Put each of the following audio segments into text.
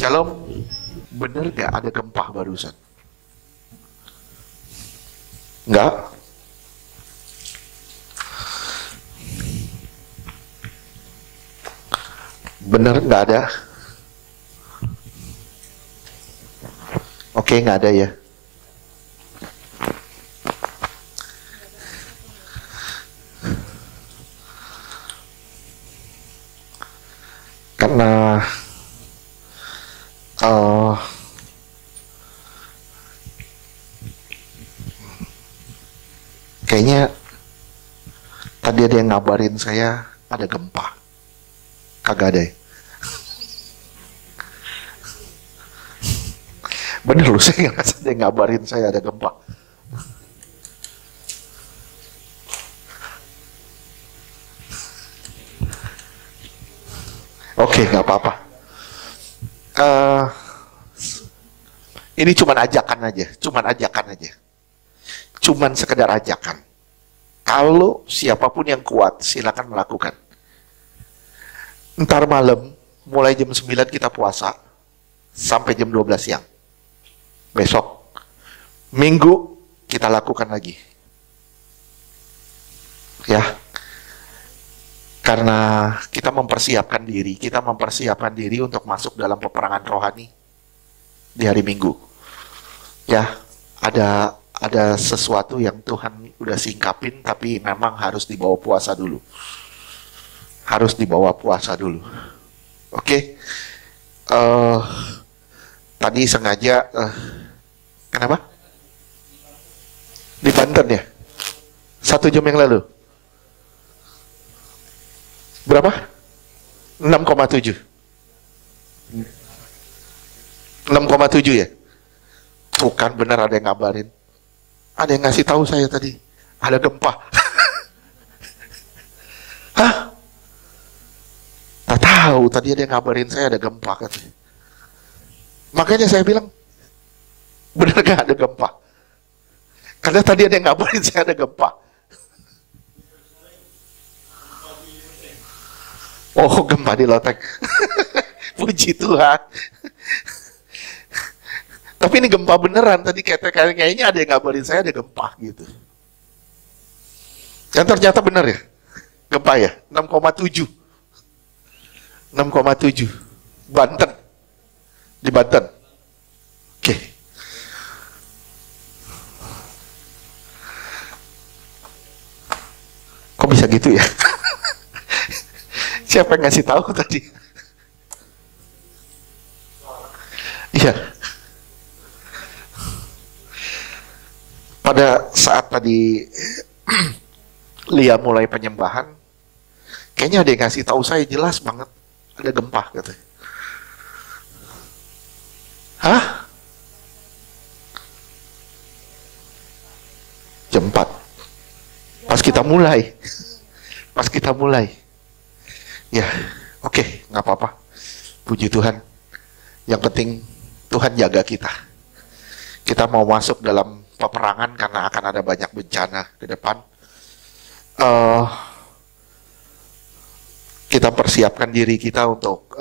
Shalom, bener gak ada gempa barusan? Enggak? Bener nggak ada? Oke, nggak ada ya. Karena kayaknya tadi ada yang ngabarin saya ada gempa. Kagak ada ya? Bener loh, saya ngerasa ada yang ngabarin saya ada gempa. Oke, nggak apa-apa. Ini cuman ajakan aja, cuman sekedar ajakan. Kalau siapapun yang kuat, silakan melakukan. Ntar malam, mulai jam 9 kita puasa, sampai jam 12 siang. Besok, Minggu, kita lakukan lagi. Ya, karena kita mempersiapkan diri untuk masuk dalam peperangan rohani di hari Minggu. Ya, ada sesuatu yang Tuhan udah singkapin, tapi memang harus dibawa puasa dulu. Oke. Tadi sengaja, kenapa? Di Banten ya? 1 jam yang lalu. Berapa? 6,7. 6,7 ya? Bukan, benar ada yang ngabarin. Ada yang ngasih tahu saya tadi. Ada gempa. Hah? Tak tahu, tadi ada yang ngabarin saya ada gempa katanya. Makanya saya bilang, benar gak ada gempa? Karena tadi ada yang ngabarin saya ada gempa. Oh, gempa di Loteng. Puji Tuhan. Tapi ini gempa beneran. Tadi kayaknya ada yang ngabarin saya ada gempa gitu. Dan ternyata benar ya. Gempa ya. 6,7. 6,7. Banten. Di Banten. Oke. Kok bisa gitu ya? Siapa yang ngasih tahu tadi? Iya. Pada saat tadi Lia mulai penyembahan, kayaknya ada yang ngasih tahu saya jelas banget ada gempa katanya. Hah? Jam 4. Pas kita mulai. Ya, oke, nggak apa-apa. Puji Tuhan. Yang penting Tuhan jaga kita. Kita mau masuk dalam peperangan karena akan ada banyak bencana ke depan. Kita persiapkan diri kita untuk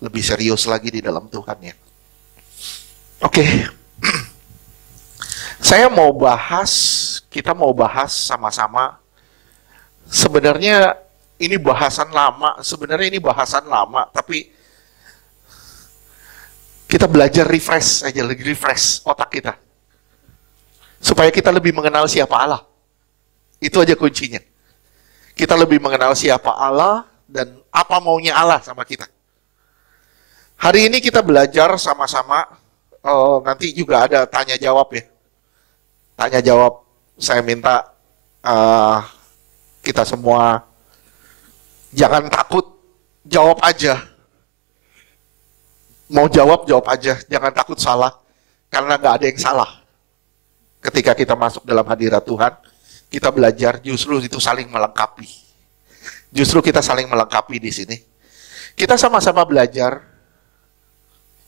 lebih serius lagi di dalam Tuhan ya. Oke. Kita mau bahas sama-sama. Sebenarnya ini bahasan lama, tapi kita belajar refresh otak kita. Supaya kita lebih mengenal siapa Allah. Itu aja kuncinya. Kita lebih mengenal siapa Allah dan apa maunya Allah sama kita. Hari ini kita belajar sama-sama, nanti juga ada tanya jawab ya. Tanya jawab, saya minta kita semua jangan takut, jawab aja. Mau jawab aja, jangan takut salah. Karena nggak ada yang salah. Ketika kita masuk dalam hadirat Tuhan, kita belajar justru itu saling melengkapi. Justru kita saling melengkapi di sini. Kita sama-sama belajar,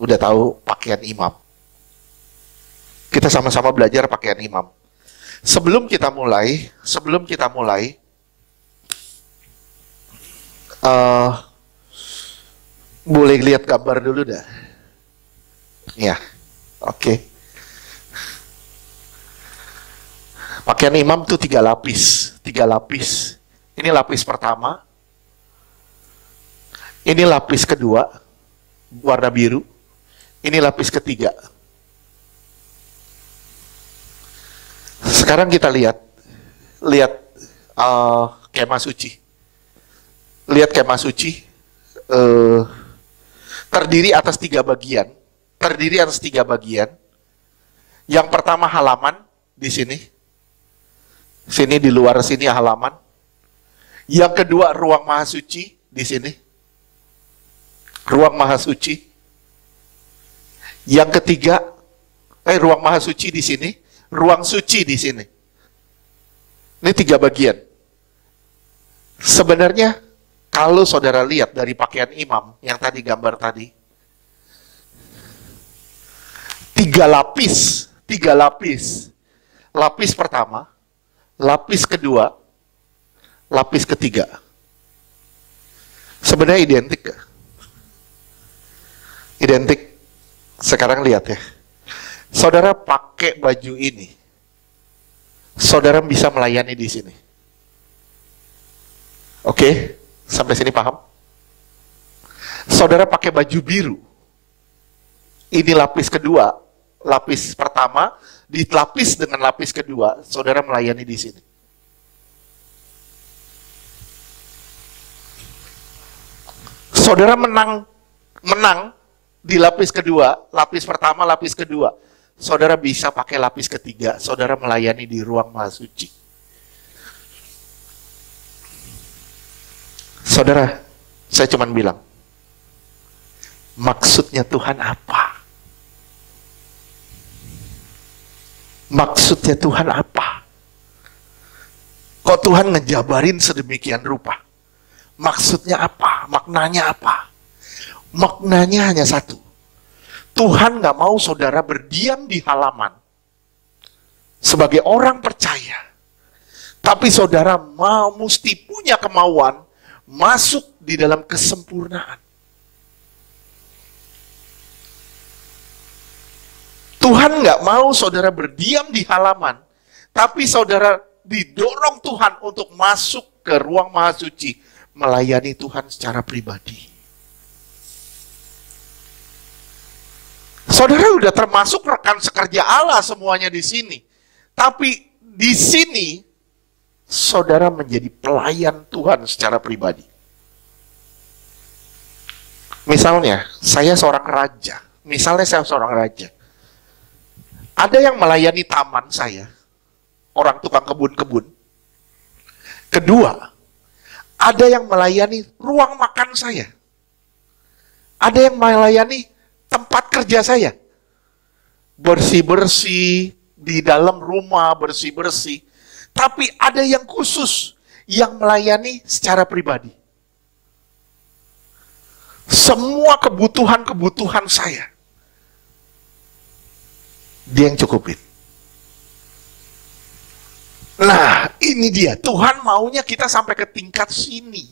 udah tahu pakaian imam. Kita sama-sama belajar pakaian imam. Sebelum kita mulai, boleh lihat gambar dulu dah. Ya, oke. Pakaian imam itu 3 lapis. 3 lapis. Ini lapis pertama. Ini lapis kedua, warna biru. Ini lapis ketiga. Sekarang kita lihat kemah suci. Lihat kemah suci terdiri atas 3 bagian. Yang pertama halaman di sini. Sini di luar sini halaman. Yang kedua ruang maha suci di sini. Ruang maha suci. Yang ketiga ruang maha suci di sini, ruang suci di sini. Ini 3 bagian. Sebenarnya kalau saudara lihat dari pakaian imam yang tadi gambar tadi, 3 lapis. Lapis pertama, lapis kedua, lapis ketiga. Sebenarnya identik. Identik. Sekarang lihat ya. Saudara pakai baju ini, saudara bisa melayani di sini. Oke, sampai sini paham? Saudara pakai baju biru. Ini lapis kedua, lapis pertama, dilapis dengan lapis kedua, saudara melayani di sini. Saudara menang di lapis kedua, lapis pertama, lapis kedua. Saudara bisa pakai lapis ketiga, saudara melayani di ruang maha suci. Saudara, saya cuma bilang, maksudnya Tuhan apa? Maksudnya Tuhan apa? Kok Tuhan ngejabarin sedemikian rupa? Maksudnya apa? Maknanya apa? Maknanya hanya satu. Tuhan gak mau saudara berdiam di halaman sebagai orang percaya. Tapi saudara mesti punya kemauan masuk di dalam kesempurnaan. Tuhan gak mau saudara berdiam di halaman, tapi saudara didorong Tuhan untuk masuk ke ruang maha suci, melayani Tuhan secara pribadi. Saudara udah termasuk rekan sekerja Allah semuanya di sini. Tapi di sini saudara menjadi pelayan Tuhan secara pribadi. Misalnya, saya seorang raja. Ada yang melayani taman saya. Orang tukang kebun-kebun. Kedua, ada yang melayani ruang makan saya. Ada yang melayani tempat kerja saya. Bersih-bersih, di dalam rumah bersih-bersih. Tapi ada yang khusus, yang melayani secara pribadi. Semua kebutuhan-kebutuhan saya, dia yang cukupin. Nah, ini dia. Tuhan maunya kita sampai ke tingkat sini.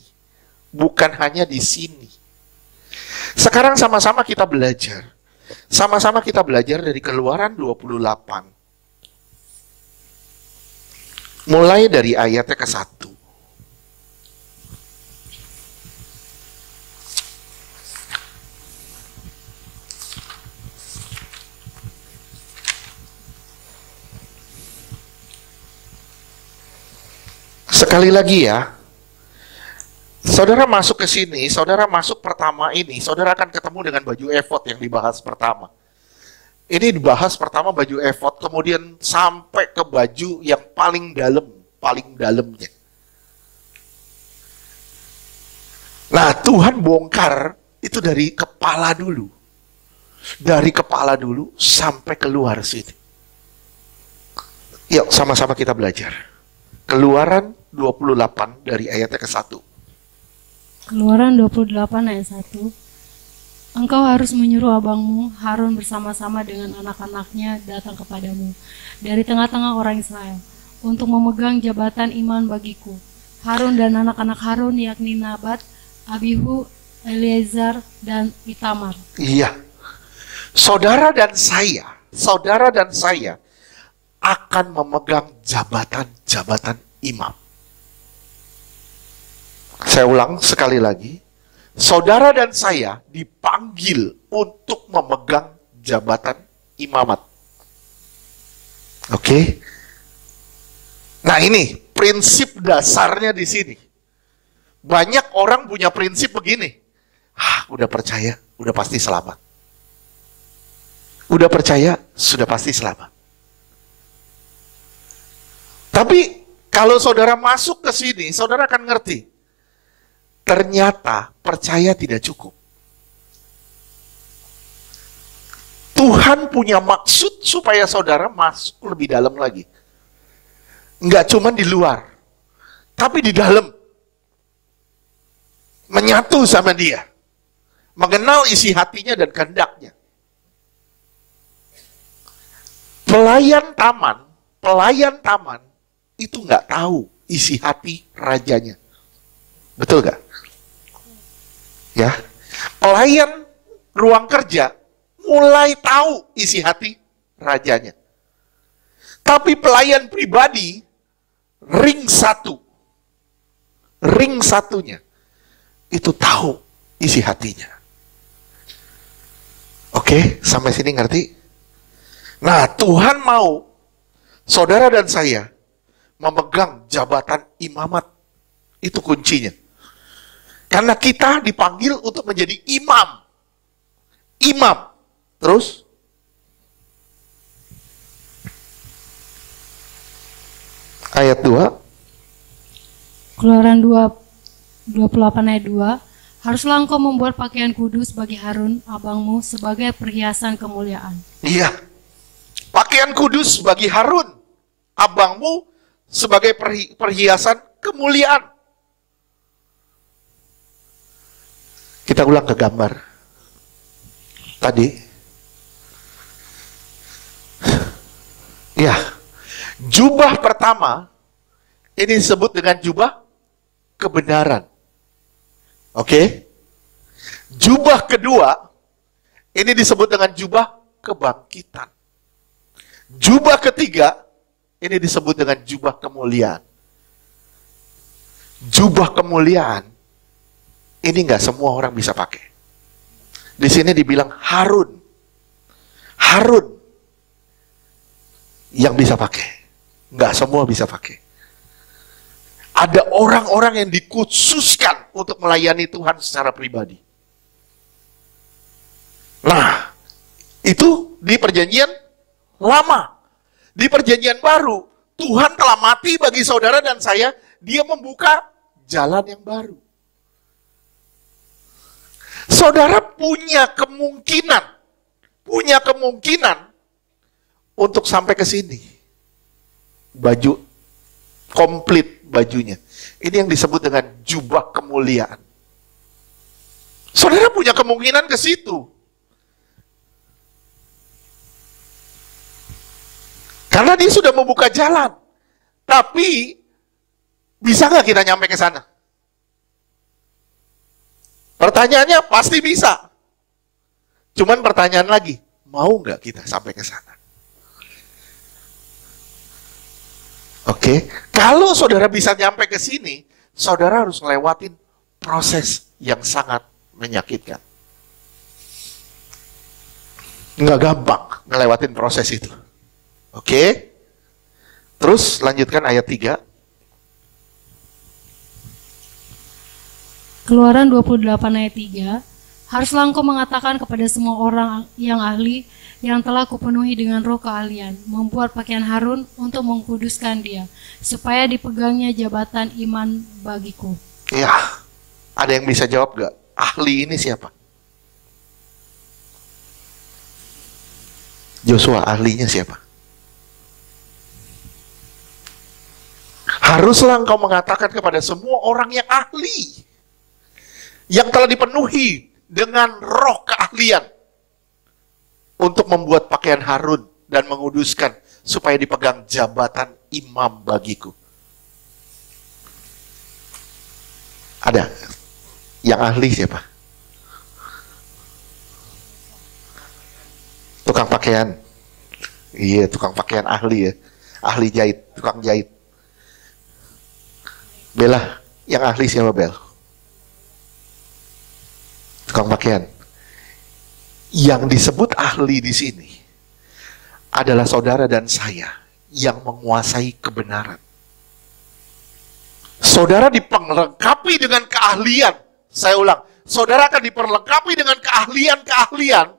Bukan hanya di sini. Sekarang sama-sama kita belajar. Sama-sama kita belajar dari Keluaran 28. Mulai dari ayatnya ke-1. Sekali lagi ya. Saudara masuk ke sini, saudara masuk pertama ini, saudara akan ketemu dengan baju efod yang dibahas pertama. Ini dibahas pertama baju efod, kemudian sampai ke baju yang paling dalamnya. Nah, Tuhan bongkar itu dari kepala dulu. Dari kepala dulu sampai keluar sini. Yuk, sama-sama kita belajar. Keluaran 28 dari ayatnya ke-1. Keluaran 28 ayat 1. Engkau harus menyuruh abangmu Harun bersama-sama dengan anak-anaknya datang kepadamu dari tengah-tengah orang Israel untuk memegang jabatan iman bagiku. Harun dan anak-anak Harun yakni Nabat, Abihu, Eleazar, dan Itamar. Iya. saudara dan saya akan memegang jabatan-jabatan imam. Saya ulang sekali lagi. Saudara dan saya dipanggil untuk memegang jabatan imamat. Oke? Nah, ini prinsip dasarnya di sini. Banyak orang punya prinsip begini. Udah percaya, udah pasti selamat. Udah percaya, sudah pasti selamat. Tapi kalau saudara masuk ke sini, saudara akan ngerti. Ternyata percaya tidak cukup. Tuhan punya maksud supaya saudara masuk lebih dalam lagi. Enggak cuma di luar, tapi di dalam. Menyatu sama dia. Mengenal isi hatinya dan kehendaknya. Pelayan taman itu nggak tahu isi hati rajanya. Betul gak? Ya, pelayan ruang kerja mulai tahu isi hati rajanya. Tapi pelayan pribadi, ring satunya, itu tahu isi hatinya. Oke, sampai sini ngerti? Nah, Tuhan mau saudara dan saya memegang jabatan imamat. Itu kuncinya. Karena kita dipanggil untuk menjadi imam. Imam. Terus? Ayat 2. Keluaran 28 ayat 2. Haruslah engkau membuat pakaian kudus bagi Harun, abangmu, sebagai perhiasan kemuliaan. Iya. Pakaian kudus bagi Harun, abangmu, sebagai perhiasan kemuliaan. Kita ulang ke gambar tadi. Ya, jubah pertama ini disebut dengan jubah kebenaran. Oke? Jubah kedua ini disebut dengan jubah kebangkitan. Jubah ketiga ini disebut dengan jubah kemuliaan. Jubah kemuliaan ini nggak semua orang bisa pakai. Di sini dibilang Harun yang bisa pakai. Nggak semua bisa pakai. Ada orang-orang yang dikhususkan untuk melayani Tuhan secara pribadi. Nah, itu di perjanjian lama. Di perjanjian baru, Tuhan telah mati bagi saudara dan saya. Dia membuka jalan yang baru. Saudara punya kemungkinan untuk sampai ke sini. Baju komplit bajunya. Ini yang disebut dengan jubah kemuliaan. Saudara punya kemungkinan ke situ. Karena dia sudah membuka jalan. Tapi bisa nggak kita nyampe ke sana? Pertanyaannya pasti bisa. Cuman pertanyaan lagi, mau nggak kita sampai ke sana? Oke, kalau saudara bisa nyampe ke sini, saudara harus ngelewatin proses yang sangat menyakitkan. Nggak gampang ngelewatin proses itu. Oke, terus lanjutkan ayat 3. Keluaran 28 ayat 3. Haruslah engkau mengatakan kepada semua orang yang ahli yang telah kupenuhi dengan roh keahlian, membuat pakaian Harun untuk mengkuduskan dia, supaya dipegangnya jabatan iman bagiku. Ya, ada yang bisa jawab gak? Ahli ini siapa? Joshua, ahlinya siapa? Haruslah engkau mengatakan kepada semua orang yang ahli, yang telah dipenuhi dengan roh keahlian, untuk membuat pakaian Harun dan menguduskan supaya dipegang jabatan imam bagiku. Ada yang ahli siapa? Tukang pakaian. Iya, tukang pakaian ahli ya. Ahli jahit, tukang jahit. Bella, yang ahli siapa Bel? Tukang pakaian. Yang disebut ahli di sini adalah saudara dan saya yang menguasai kebenaran. Saudara diperlengkapi dengan keahlian. Saya ulang, saudara akan diperlengkapi dengan keahlian-keahlian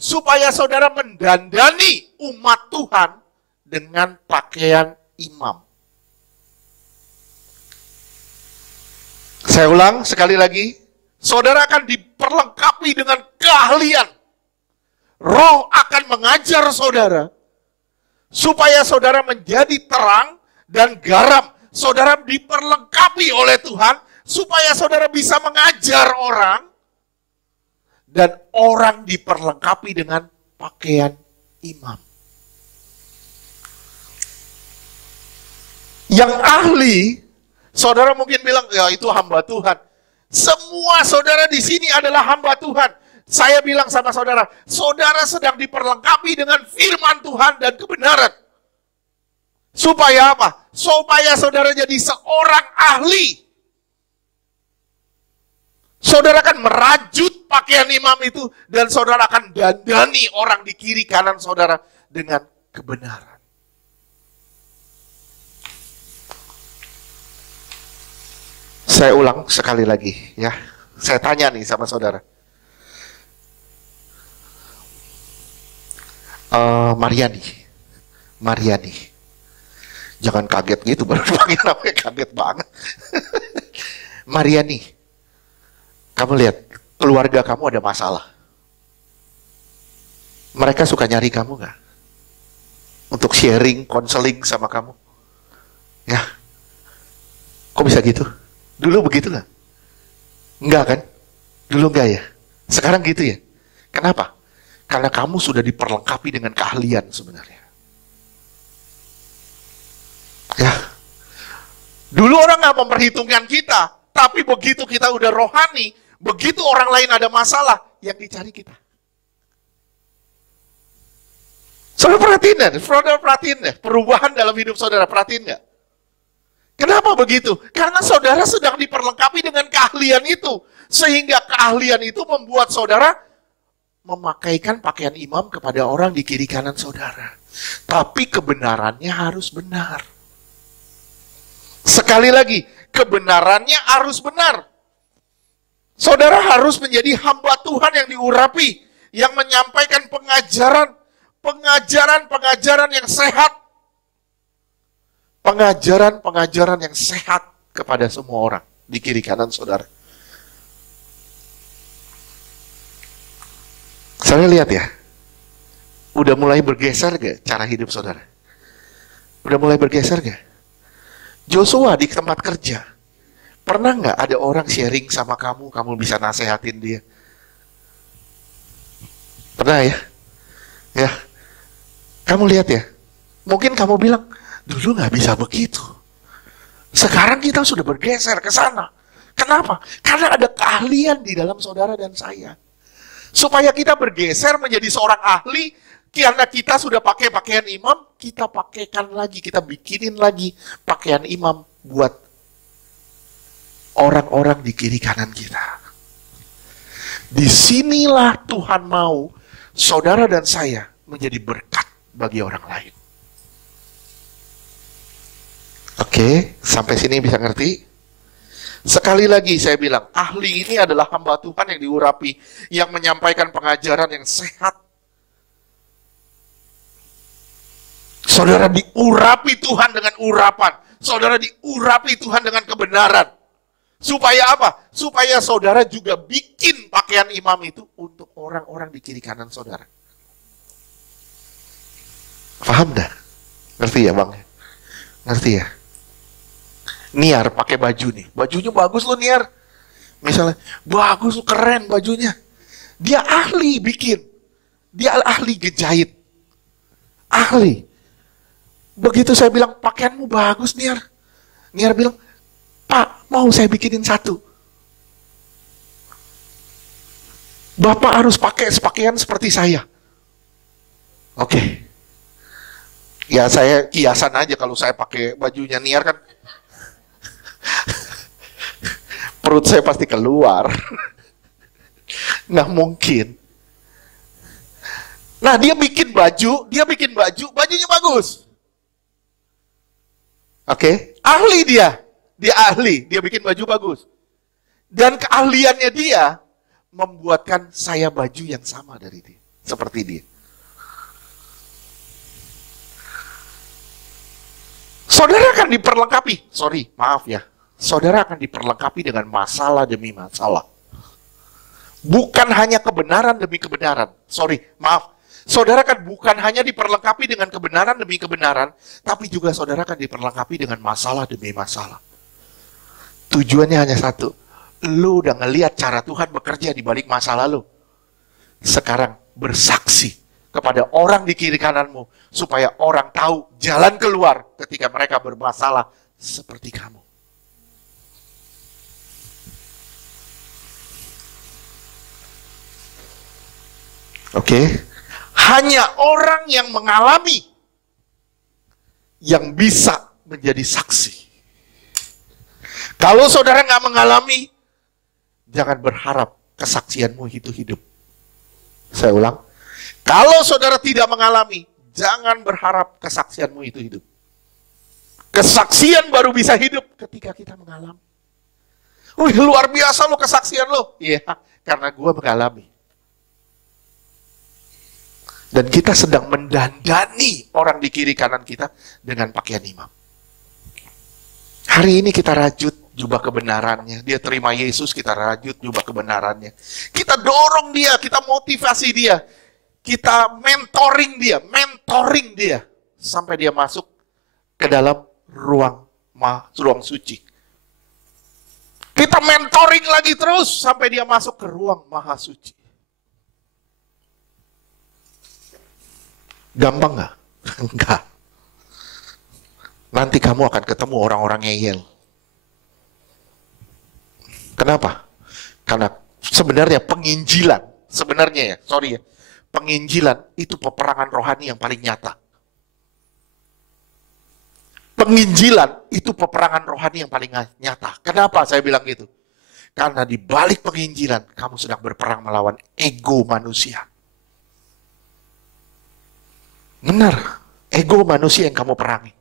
supaya saudara mendandani umat Tuhan dengan pakaian imam. Saya ulang sekali lagi, saudara akan diperlengkapi dengan keahlian. Roh akan mengajar saudara supaya saudara menjadi terang dan garam. Saudara diperlengkapi oleh Tuhan supaya saudara bisa mengajar orang, dan orang diperlengkapi dengan pakaian imam. Yang ahli, saudara mungkin bilang, ya itu hamba Tuhan. Semua saudara di sini adalah hamba Tuhan. Saya bilang sama saudara, saudara sedang diperlengkapi dengan firman Tuhan dan kebenaran. Supaya apa? Supaya saudara jadi seorang ahli. Saudara akan merajut pakaian imam itu, dan saudara akan dandani orang di kiri kanan saudara dengan kebenaran. Saya ulang sekali lagi ya. Saya tanya nih sama saudara. Mariani. Jangan kaget gitu baru dipanggil namanya, kaget banget. Mariani, kamu lihat keluarga kamu ada masalah. Mereka suka nyari kamu nggak? Untuk sharing, konseling sama kamu? Ya, kok bisa gitu? Dulu begitu nggak? Enggak kan? Dulu enggak ya? Sekarang gitu ya? Kenapa? Karena kamu sudah diperlengkapi dengan keahlian sebenarnya. Ya, dulu orang nggak memperhitungkan kita, tapi begitu kita udah rohani, begitu orang lain ada masalah, yang dicari kita. Saudara perhatiin deh, perubahan dalam hidup saudara, perhatiin nggak? Kenapa begitu? Karena saudara sedang diperlengkapi dengan keahlian itu, sehingga keahlian itu membuat saudara memakaikan pakaian imam kepada orang di kiri kanan saudara. Tapi kebenarannya harus benar. Sekali lagi, kebenarannya harus benar. Saudara harus menjadi hamba Tuhan yang diurapi, yang menyampaikan pengajaran yang sehat. Pengajaran yang sehat kepada semua orang di kiri kanan saudara. Saya lihat ya, udah mulai bergeser gak cara hidup saudara? Udah mulai bergeser gak? Joshua di tempat kerja, pernah nggak ada orang sharing sama kamu bisa nasehatin dia? Pernah ya? Ya, kamu lihat ya, mungkin kamu bilang, dulu nggak bisa begitu. Sekarang kita sudah bergeser ke sana. Kenapa? Karena ada keahlian di dalam saudara dan saya. Supaya kita bergeser menjadi seorang ahli, karena kita sudah pakai pakaian imam, kita pakaikan lagi, kita bikinin lagi pakaian imam buat orang-orang di kiri kanan kita. Disinilah Tuhan mau saudara dan saya menjadi berkat bagi orang lain. Oke, sampai sini bisa ngerti? Sekali lagi saya bilang, ahli ini adalah hamba Tuhan yang diurapi, yang menyampaikan pengajaran yang sehat. Saudara diurapi Tuhan dengan urapan. Saudara diurapi Tuhan dengan kebenaran. Supaya apa? Supaya saudara juga bikin pakaian imam itu untuk orang-orang di kiri kanan saudara. Paham dah? Ngerti ya bang? Ngerti ya? Niar pakai baju nih. Bajunya bagus loh Niar. Misalnya, bagus loh, keren bajunya. Dia ahli bikin. Dia ahli ngejahit. Ahli. Begitu saya bilang, pakaianmu bagus Niar. Niar bilang, Pak, mau saya bikinin satu. Bapak harus pakai sepakaian seperti saya. Oke. Ya saya kiasan aja kalau saya pakai bajunya Niar kan. Perut saya pasti keluar. Nggak mungkin. Nah dia bikin baju, bajunya bagus. Oke, ahli dia ahli, dia bikin baju bagus. Dan keahliannya dia membuatkan saya baju yang sama dari dia, seperti dia. Saudara akan diperlengkapi, saudara akan diperlengkapi dengan masalah demi masalah. Bukan hanya kebenaran demi kebenaran. Saudara kan bukan hanya diperlengkapi dengan kebenaran demi kebenaran, tapi juga saudara akan diperlengkapi dengan masalah demi masalah. Tujuannya hanya satu. Lu udah ngelihat cara Tuhan bekerja di balik masalah lu. Sekarang bersaksi kepada orang di kiri kananmu, supaya orang tahu jalan keluar ketika mereka bermasalah seperti kamu. Oke? Hanya orang yang mengalami yang bisa menjadi saksi. Kalau saudara nggak mengalami, jangan berharap kesaksianmu itu hidup. Saya ulang. Kalau saudara tidak mengalami, jangan berharap kesaksianmu itu hidup. Kesaksian baru bisa hidup ketika kita mengalami. Wih, luar biasa lo kesaksian lo. Iya, karena gue mengalami. Dan kita sedang mendandani orang di kiri kanan kita dengan pakaian imam. Hari ini kita rajut jubah kebenarannya. Dia terima Yesus, kita rajut jubah kebenarannya. Kita dorong dia, kita motivasi dia. Kita mentoring dia. Sampai dia masuk ke dalam ruang suci. Kita mentoring lagi terus sampai dia masuk ke ruang maha suci. Gampang nggak? Enggak. Nanti kamu akan ketemu orang-orang ngeyel. Kenapa? Karena sebenarnya penginjilan, penginjilan itu peperangan rohani yang paling nyata. Penginjilan itu peperangan rohani yang paling nyata. Kenapa saya bilang gitu? Karena di balik penginjilan, kamu sedang berperang melawan ego manusia. Benar, ego manusia yang kamu perangi.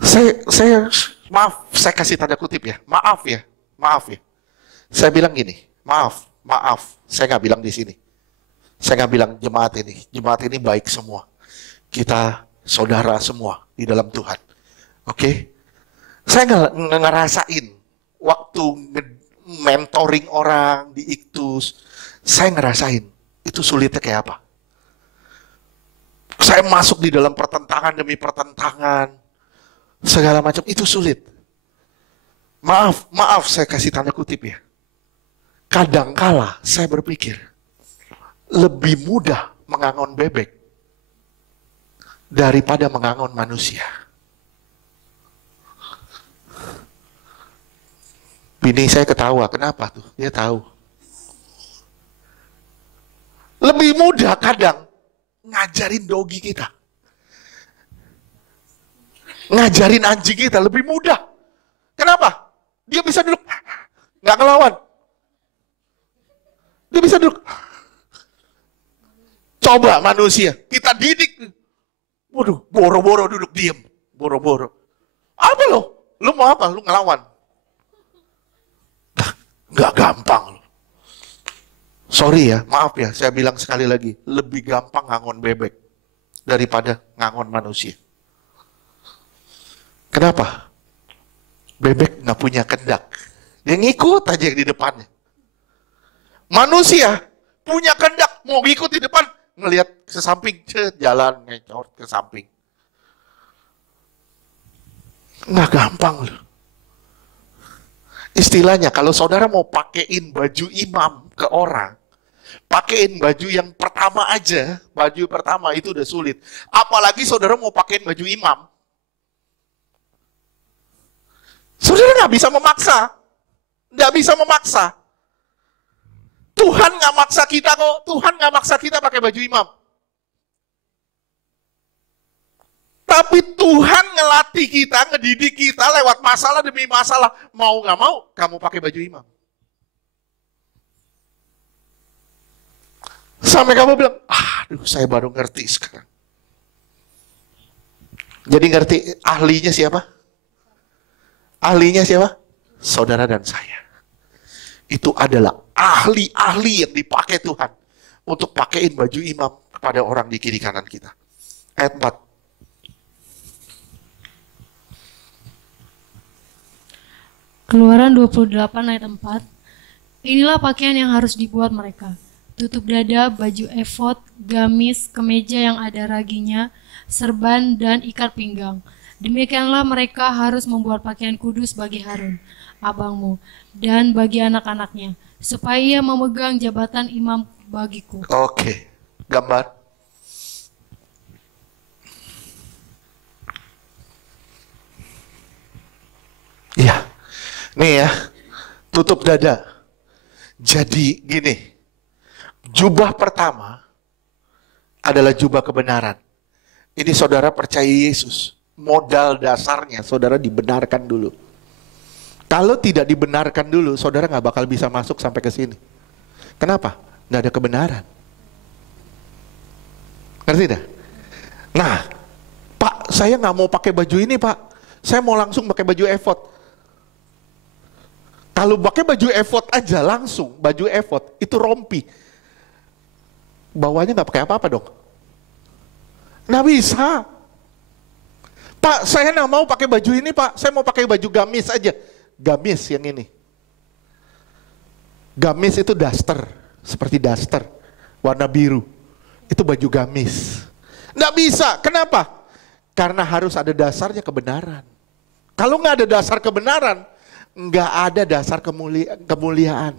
Saya kasih tanda kutip ya. Maaf ya. Saya bilang gini, maaf. Saya nggak bilang di sini. Saya nggak bilang jemaat ini baik semua. Kita saudara semua di dalam Tuhan. Oke? Saya nggak ngerasain waktu mentoring orang di Iktus. Saya ngerasain itu sulitnya kayak apa. Saya masuk di dalam pertentangan demi pertentangan. Segala macam itu sulit. Maaf saya kasih tanda kutip ya. Kadangkala saya berpikir lebih mudah mengangon bebek daripada mengangon manusia. Bini saya ketawa, kenapa tuh? Dia tahu. Lebih mudah kadang ngajarin dogi kita. Ngajarin anjing kita lebih mudah. Kenapa? Dia bisa duduk, nggak ngelawan. Dia bisa duduk. Coba manusia, kita didik. Waduh, boro-boro duduk diem. Boro-boro. Apa lo? Lo mau apa? Lo ngelawan. Nggak gampang. Sorry ya, maaf ya, saya bilang sekali lagi, lebih gampang ngangon bebek daripada ngangon manusia. Kenapa? Bebek nggak punya kendak. Dia ngikut aja di depannya. Manusia punya kendak, mau ngikut di depan, ngelihat ke samping, jalan ngecor ke samping. Nggak gampang loh. Istilahnya kalau saudara mau pakein baju imam ke orang, pakein baju yang pertama aja, baju pertama itu udah sulit. Apalagi saudara mau pakein baju imam. Saudara nggak bisa memaksa. Tuhan nggak maksa kita kok. Tuhan nggak maksa kita pakai baju imam. Tapi Tuhan ngelatih kita, ngedidik kita lewat masalah demi masalah. Mau nggak mau, kamu pakai baju imam. Sampai kamu bilang, aduh saya baru ngerti sekarang. Jadi ngerti ahlinya siapa? Ahlinya siapa? Saudara dan saya. Itu adalah ahli-ahli yang dipakai Tuhan untuk pakaiin baju imam kepada orang di kiri kanan kita. Ayat 4. Keluaran 28 ayat 4. Inilah pakaian yang harus dibuat mereka. Tutup dada, baju efod, gamis, kemeja yang ada raginya, serban, dan ikat pinggang. Demikianlah mereka harus membuat pakaian kudus bagi Harun, abangmu, dan bagi anak-anaknya, supaya ia memegang jabatan imam bagiku. Oke, gambar. Iya, nih ya, tutup dada. Jadi gini, jubah pertama adalah jubah kebenaran. Ini saudara percaya Yesus. Modal dasarnya saudara dibenarkan dulu. Kalau tidak dibenarkan dulu, saudara nggak bakal bisa masuk sampai ke sini. Kenapa? Nggak ada kebenaran. Ngerti dah? Nah, Pak, saya nggak mau pakai baju ini, Pak. Saya mau langsung pakai baju efod. Kalau pakai baju efod aja langsung, baju efod itu rompi. Bawahnya nggak pakai apa-apa dong. Nggak bisa. Pak, saya nggak mau pakai baju ini, Pak. Saya mau pakai baju gamis aja. Gamis yang ini. Gamis itu daster, seperti daster, warna biru. Itu baju gamis. Nggak bisa. Kenapa? Karena harus ada dasarnya kebenaran. Kalau nggak ada dasar kebenaran, nggak ada dasar kemuliaan.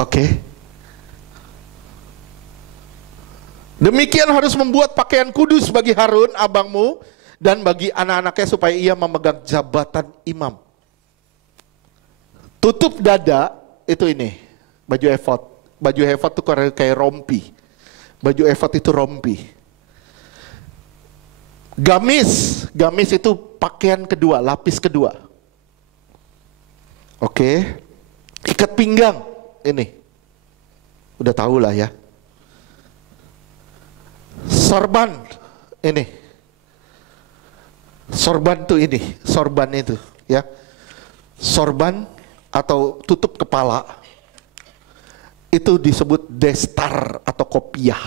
Oke. Demikian harus membuat pakaian kudus bagi Harun, abangmu, dan bagi anak-anaknya supaya ia memegang jabatan imam. Tutup dada, itu ini, baju efod. Baju efod itu kayak rompi. Baju efod itu rompi. Gamis itu pakaian kedua, lapis kedua. Oke. Ikat pinggang, ini. Udah tahu lah ya. Sorban, ini. Sorban tuh ini, sorban itu, ya. Sorban atau tutup kepala itu disebut destar atau kopiah.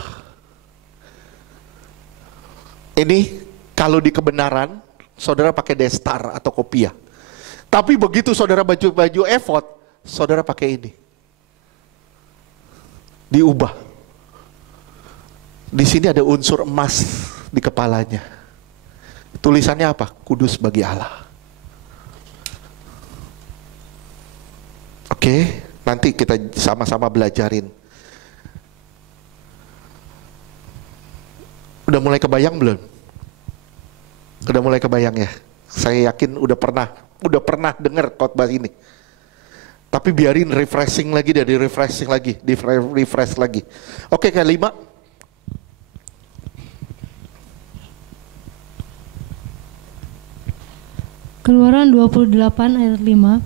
Ini kalau di kebenaran, saudara pakai destar atau kopiah. Tapi begitu saudara baju efod, saudara pakai ini. Diubah. Di sini ada unsur emas di kepalanya. Tulisannya apa? Kudus bagi Allah. Oke, nanti kita sama-sama belajarin. Udah mulai kebayang belum? Udah mulai kebayang ya? Saya yakin udah pernah dengar khotbah ini. Tapi biarin refreshing lagi, refresh lagi. Oke, kelima. Keluaran 28 ayat 5.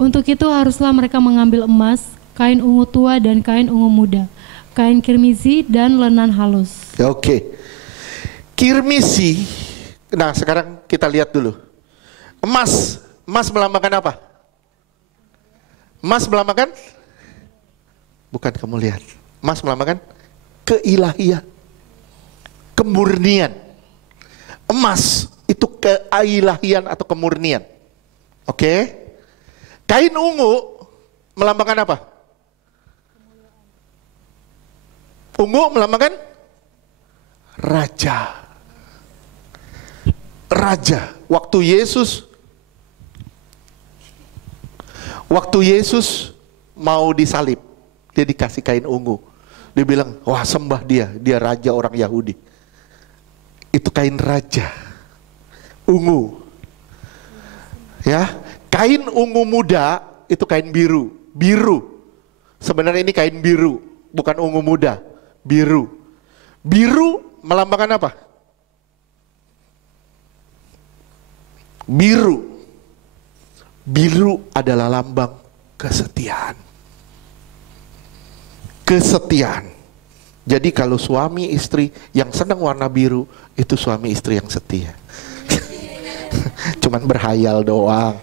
Untuk itu haruslah mereka mengambil emas, kain ungu tua dan kain ungu muda, kain kirmizi dan lenan halus. Oke. Kirmizi. Nah, sekarang kita lihat dulu. Emas melambangkan apa? Emas melambangkan? Bukan kemuliaan. Emas melambangkan keilahian, kemurnian. Emas itu keilahian atau kemurnian. Oke. Kain ungu melambangkan apa? Ungu melambangkan raja. Raja. Waktu Yesus mau disalib, dia dikasih kain ungu. Dia bilang, wah sembah dia raja orang Yahudi. Itu kain raja. Ungu. Ya, kain ungu muda itu kain biru. Biru. Sebenarnya ini kain biru, bukan ungu muda. Biru. Biru melambangkan apa? Biru. Biru adalah lambang kesetiaan. Kesetiaan. Jadi kalau suami istri yang senang warna biru, itu suami istri yang setia. Cuman berhayal doang.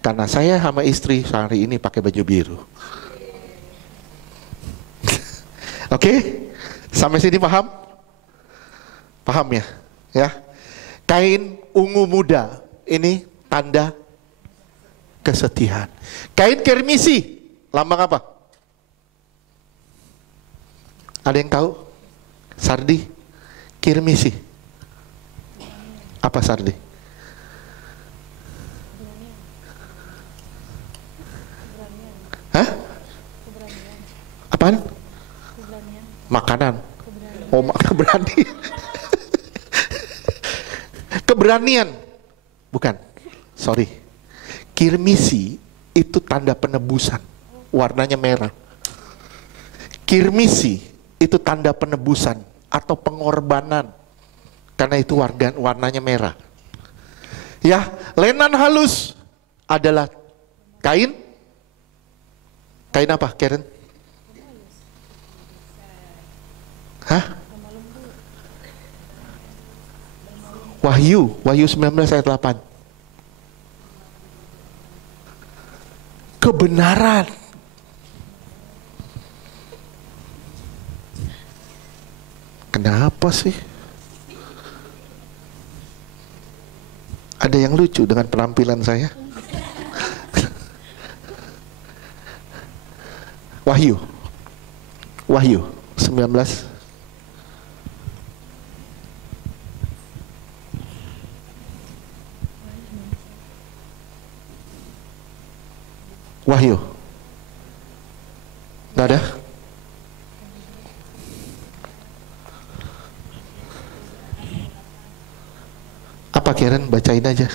Karena saya sama istri hari ini pakai baju biru. Oke? Sampai sini paham? Paham ya? Ya. Kain ungu muda, ini tanda kesetiaan. Kain kirmisi, lambang apa? Ada yang tahu? Sardi? Kirmisi. Apa sardi? Hah? Apaan? Makanan. Oh, keberanian. Keberanian. Bukan. Sorry. Kirmisi itu tanda penebusan. Warnanya merah. Kirmisi itu tanda penebusan atau pengorbanan. Karena itu warnanya merah. Ya, lenan halus adalah kain. Kain apa, Karen? Hah? Wahyu 19 ayat 8. Kebenaran. Kenapa sih? Ada yang lucu dengan penampilan saya? Wahyu 19. Wahyu. Nggak ada? Apa Karen? Bacain aja.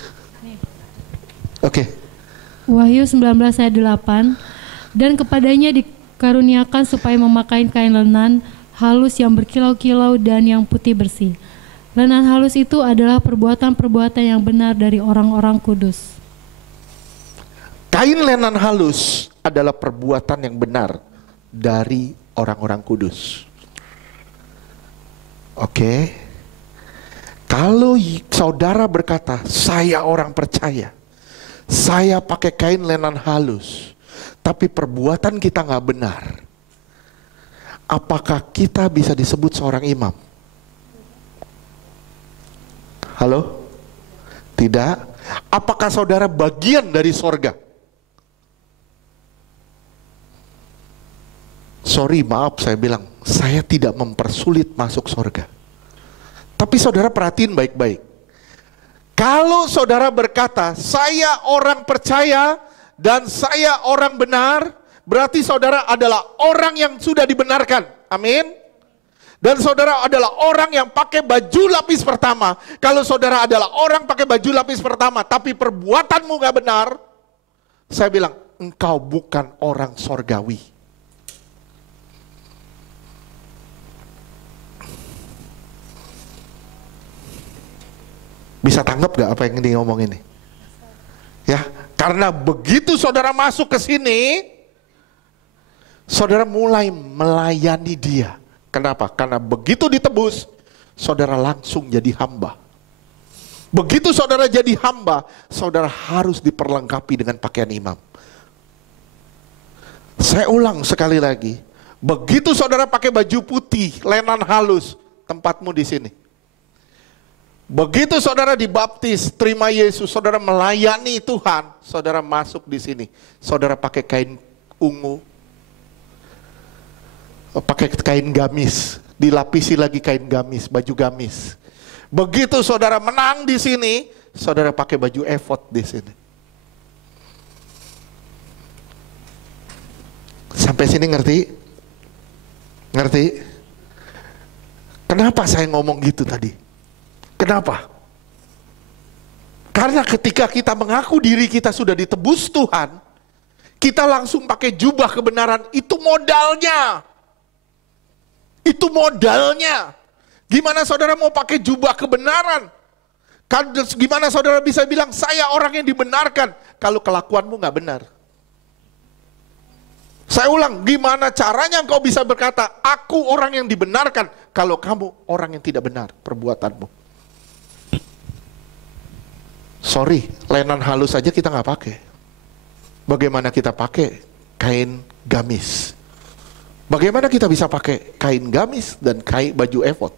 Oke. Wahyu 19 ayat 8. Dan kepadanya dikaruniakan supaya memakai kain lenan halus yang berkilau-kilau dan yang putih bersih. Lenan halus itu adalah perbuatan-perbuatan yang benar dari orang-orang kudus. Kain lenan halus adalah perbuatan yang benar dari orang-orang kudus. Oke. Kalau saudara berkata, saya orang percaya, saya pakai kain lenan halus, tapi perbuatan kita nggak benar, apakah kita bisa disebut seorang imam? Halo? Tidak. Apakah saudara bagian dari sorga? Sorry, maaf saya bilang, saya tidak mempersulit masuk sorga. Tapi saudara perhatiin baik-baik. Kalau saudara berkata, saya orang percaya dan saya orang benar, berarti saudara adalah orang yang sudah dibenarkan. Amin. Dan saudara adalah orang yang pakai baju lapis pertama. Kalau saudara adalah orang pakai baju lapis pertama, tapi perbuatanmu gak benar, saya bilang, engkau bukan orang sorgawi. Bisa tanggap gak apa yang dia ngomong ini? Ya, karena begitu saudara masuk ke sini, saudara mulai melayani dia. Kenapa? Karena begitu ditebus, saudara langsung jadi hamba. Begitu saudara jadi hamba, saudara harus diperlengkapi dengan pakaian imam. Saya ulang sekali lagi, begitu saudara pakai baju putih, lenan halus, tempatmu di sini. Begitu saudara dibaptis, terima Yesus, saudara melayani Tuhan, saudara masuk di sini. Saudara pakai kain ungu, pakai kain gamis, dilapisi lagi kain gamis, baju gamis. Begitu saudara menang di sini, saudara pakai baju efod di sini. Sampai sini ngerti? Ngerti? Kenapa saya ngomong gitu tadi? Kenapa? Karena ketika kita mengaku diri kita sudah ditebus Tuhan, Kita langsung pakai jubah kebenaran, itu modalnya. Itu modalnya. Gimana saudara mau pakai jubah kebenaran? Gimana saudara bisa bilang, saya orang yang dibenarkan, kalau kelakuanmu nggak benar? Saya ulang, gimana caranya engkau bisa berkata, aku orang yang dibenarkan, kalau kamu orang yang tidak benar perbuatanmu? Sorry, lenan halus saja kita nggak pakai. Bagaimana kita pakai kain gamis? Bagaimana kita bisa pakai kain gamis dan kain baju efod?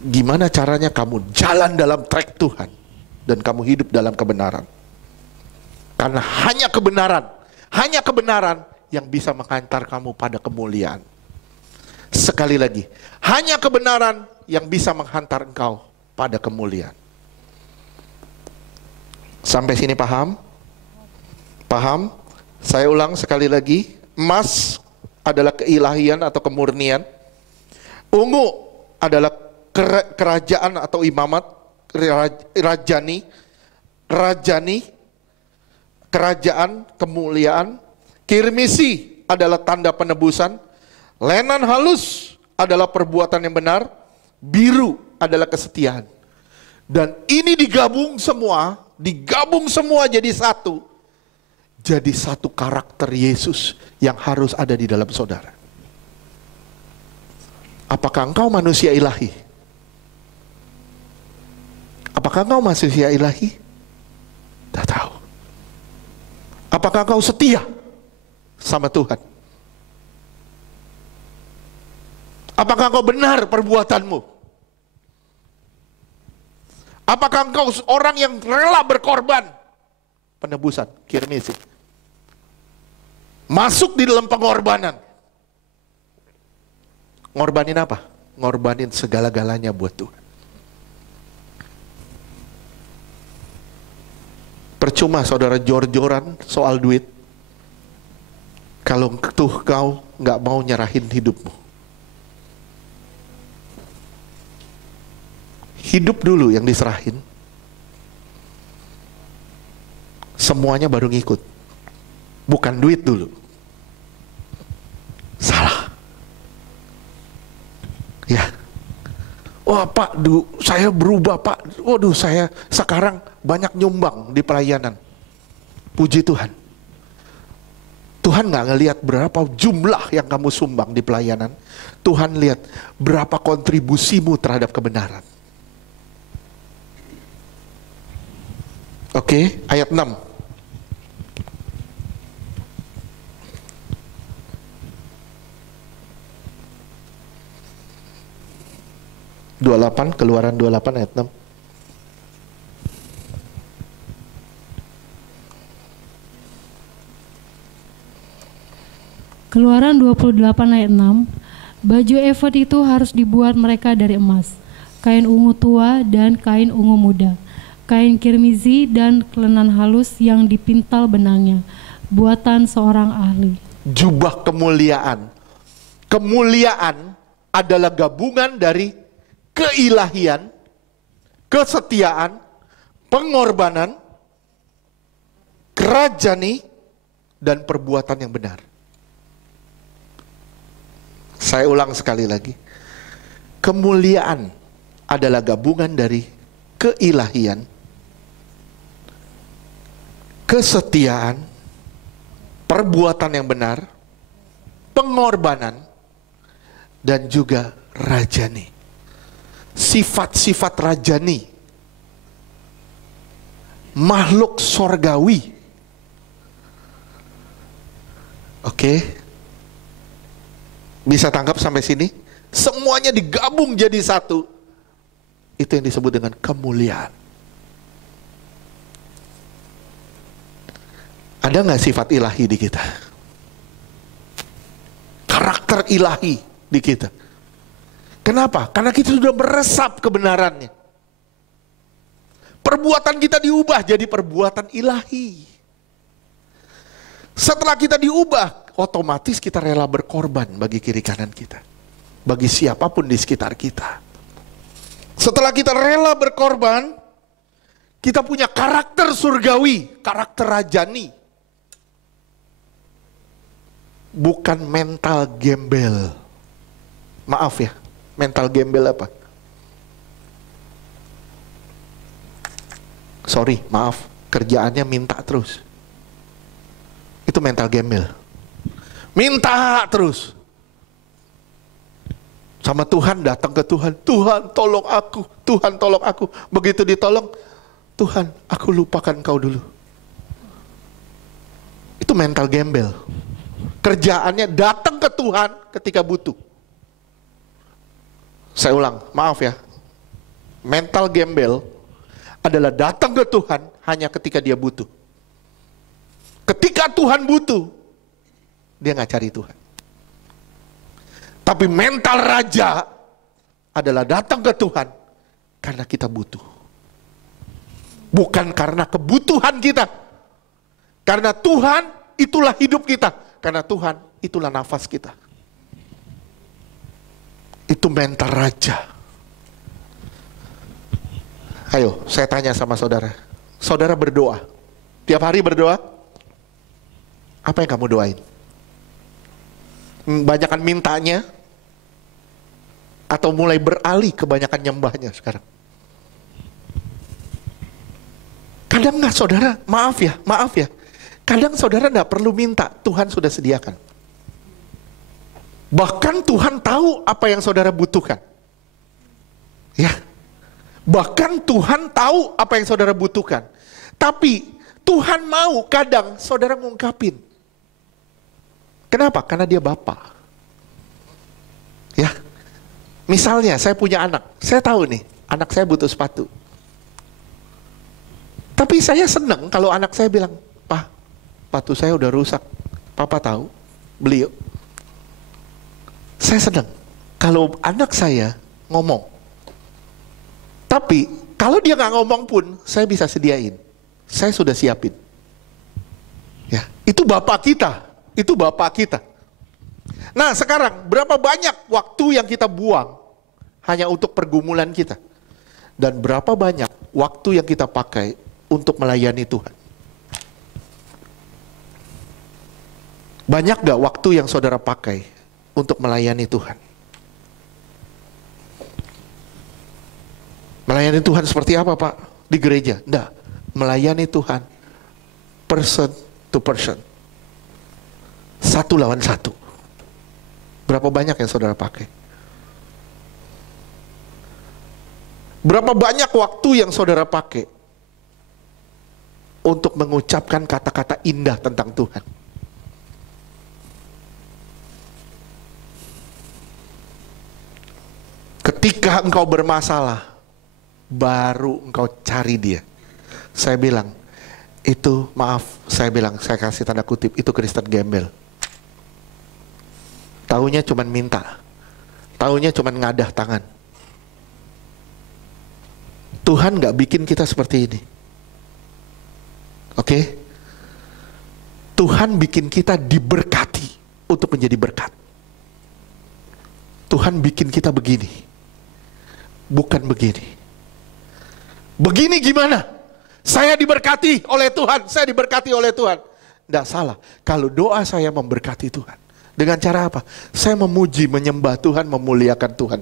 Gimana caranya kamu jalan dalam trek Tuhan dan kamu hidup dalam kebenaran? Karena hanya kebenaran yang bisa menghantar kamu pada kemuliaan. Sekali lagi, hanya kebenaran yang bisa menghantar engkau pada kemuliaan. Sampai sini paham? Paham? Saya ulang sekali lagi, emas adalah keilahian atau kemurnian. Ungu adalah kerajaan atau imamat, rajani, kerajaan, kemuliaan. Kirmisi adalah tanda penebusan. Lenan halus adalah perbuatan yang benar. Biru adalah kesetiaan. Dan ini digabung semua jadi satu. Jadi satu karakter Yesus yang harus ada di dalam saudara. Apakah engkau manusia ilahi? Apakah engkau manusia ilahi? Tidak tahu. Apakah engkau setia sama Tuhan? Apakah engkau benar perbuatanmu? Apakah engkau orang yang rela berkorban? Penebusan, kirmisi. Masuk di dalam pengorbanan. Ngorbanin apa? Ngorbanin segala-galanya buat Tuhan. Percuma saudara jor-joran soal duit, kalau kau nggak mau nyerahin hidupmu. Hidup dulu yang diserahin, semuanya baru ngikut. Bukan duit dulu. Salah. Ya. Wah Pak, saya berubah Pak. Waduh, saya sekarang banyak nyumbang di pelayanan. Puji Tuhan. Tuhan nggak ngelihat berapa jumlah yang kamu sumbang di pelayanan. Tuhan lihat berapa kontribusimu terhadap kebenaran. Oke, ayat 6. Keluaran 28 ayat 6. Keluaran 28 ayat 6. Baju efod itu harus dibuat mereka dari emas, kain ungu tua dan kain ungu muda, kain kirmizi dan lenan halus yang dipintal benangnya, buatan seorang ahli. Jubah kemuliaan. Kemuliaan adalah gabungan dari keilahian, kesetiaan, pengorbanan, kerajani, dan perbuatan yang benar. Saya ulang sekali lagi. Kemuliaan adalah gabungan dari keilahian, kesetiaan, perbuatan yang benar, pengorbanan, dan juga rajani. Sifat-sifat rajani, makhluk sorgawi. Oke, bisa tangkap sampai sini? Semuanya digabung jadi satu. Itu yang disebut dengan kemuliaan. Ada nggak sifat ilahi di kita? Karakter ilahi di kita. Kenapa? Karena kita sudah meresap kebenarannya. Perbuatan kita diubah jadi perbuatan ilahi. Setelah kita diubah, otomatis kita rela berkorban bagi kiri kanan kita. Bagi siapapun di sekitar kita. Setelah kita rela berkorban, Kita punya karakter surgawi, karakter rajani. Bukan mental gembel. Maaf ya, mental gembel apa? Sorry, maaf, kerjaannya minta terus. Itu mental gembel. Minta terus. Sama Tuhan, datang ke Tuhan. Tuhan tolong aku, Tuhan tolong aku. Begitu ditolong, Tuhan aku lupakan kau dulu. Itu mental gembel. Kerjaannya datang ke Tuhan ketika butuh. Saya ulang, maaf ya. Mental gembel adalah datang ke Tuhan hanya ketika dia butuh. Ketika Tuhan butuh, dia nggak cari Tuhan. Tapi mental raja adalah datang ke Tuhan karena kita butuh. Bukan karena kebutuhan kita. Karena Tuhan itulah hidup kita. Karena Tuhan itulah nafas kita. Itu mental raja. Ayo, saya tanya sama saudara. Saudara berdoa. Tiap hari berdoa. Apa yang kamu doain? Banyakan mintanya? Atau mulai beralih kebanyakan nyembahnya sekarang? Kadang nggak saudara, maaf ya. Kadang saudara nggak perlu minta, Tuhan sudah sediakan. Bahkan Tuhan tahu apa yang saudara butuhkan. Ya. Bahkan Tuhan tahu apa yang saudara butuhkan. Tapi Tuhan mau kadang saudara ngungkapin. Kenapa? Karena dia Bapa. Ya. Misalnya saya punya anak. Saya tahu nih, anak saya butuh sepatu. Tapi saya senang kalau anak saya bilang, "Pak, sepatu saya udah rusak. Papa tahu, beli yuk." Saya senang kalau anak saya ngomong. Tapi kalau dia nggak ngomong pun, saya bisa sediain. Saya sudah siapin. Ya, itu Bapak kita. Itu Bapak kita. Nah sekarang, berapa banyak waktu yang kita buang hanya untuk pergumulan kita? Dan berapa banyak waktu yang kita pakai untuk melayani Tuhan? Banyak gak waktu yang saudara pakai untuk melayani Tuhan? Melayani Tuhan seperti apa, Pak? Di gereja? Enggak. Melayani Tuhan person to person. Satu lawan satu. Berapa banyak yang saudara pakai? Berapa banyak waktu yang saudara pakai untuk mengucapkan kata-kata indah tentang Tuhan? Ketika engkau bermasalah, baru engkau cari dia. Saya bilang, itu maaf, saya kasih tanda kutip, itu Kristen gembel. Taunya cuman minta. Taunya cuman ngadah tangan. Tuhan gak bikin kita seperti ini. Oke? Tuhan bikin kita diberkati untuk menjadi berkat. Tuhan bikin kita begini. Bukan begini. Begini gimana? Saya diberkati oleh Tuhan. Saya diberkati oleh Tuhan. Tidak salah. Kalau doa saya memberkati Tuhan. Dengan cara apa? Saya memuji, menyembah Tuhan, memuliakan Tuhan.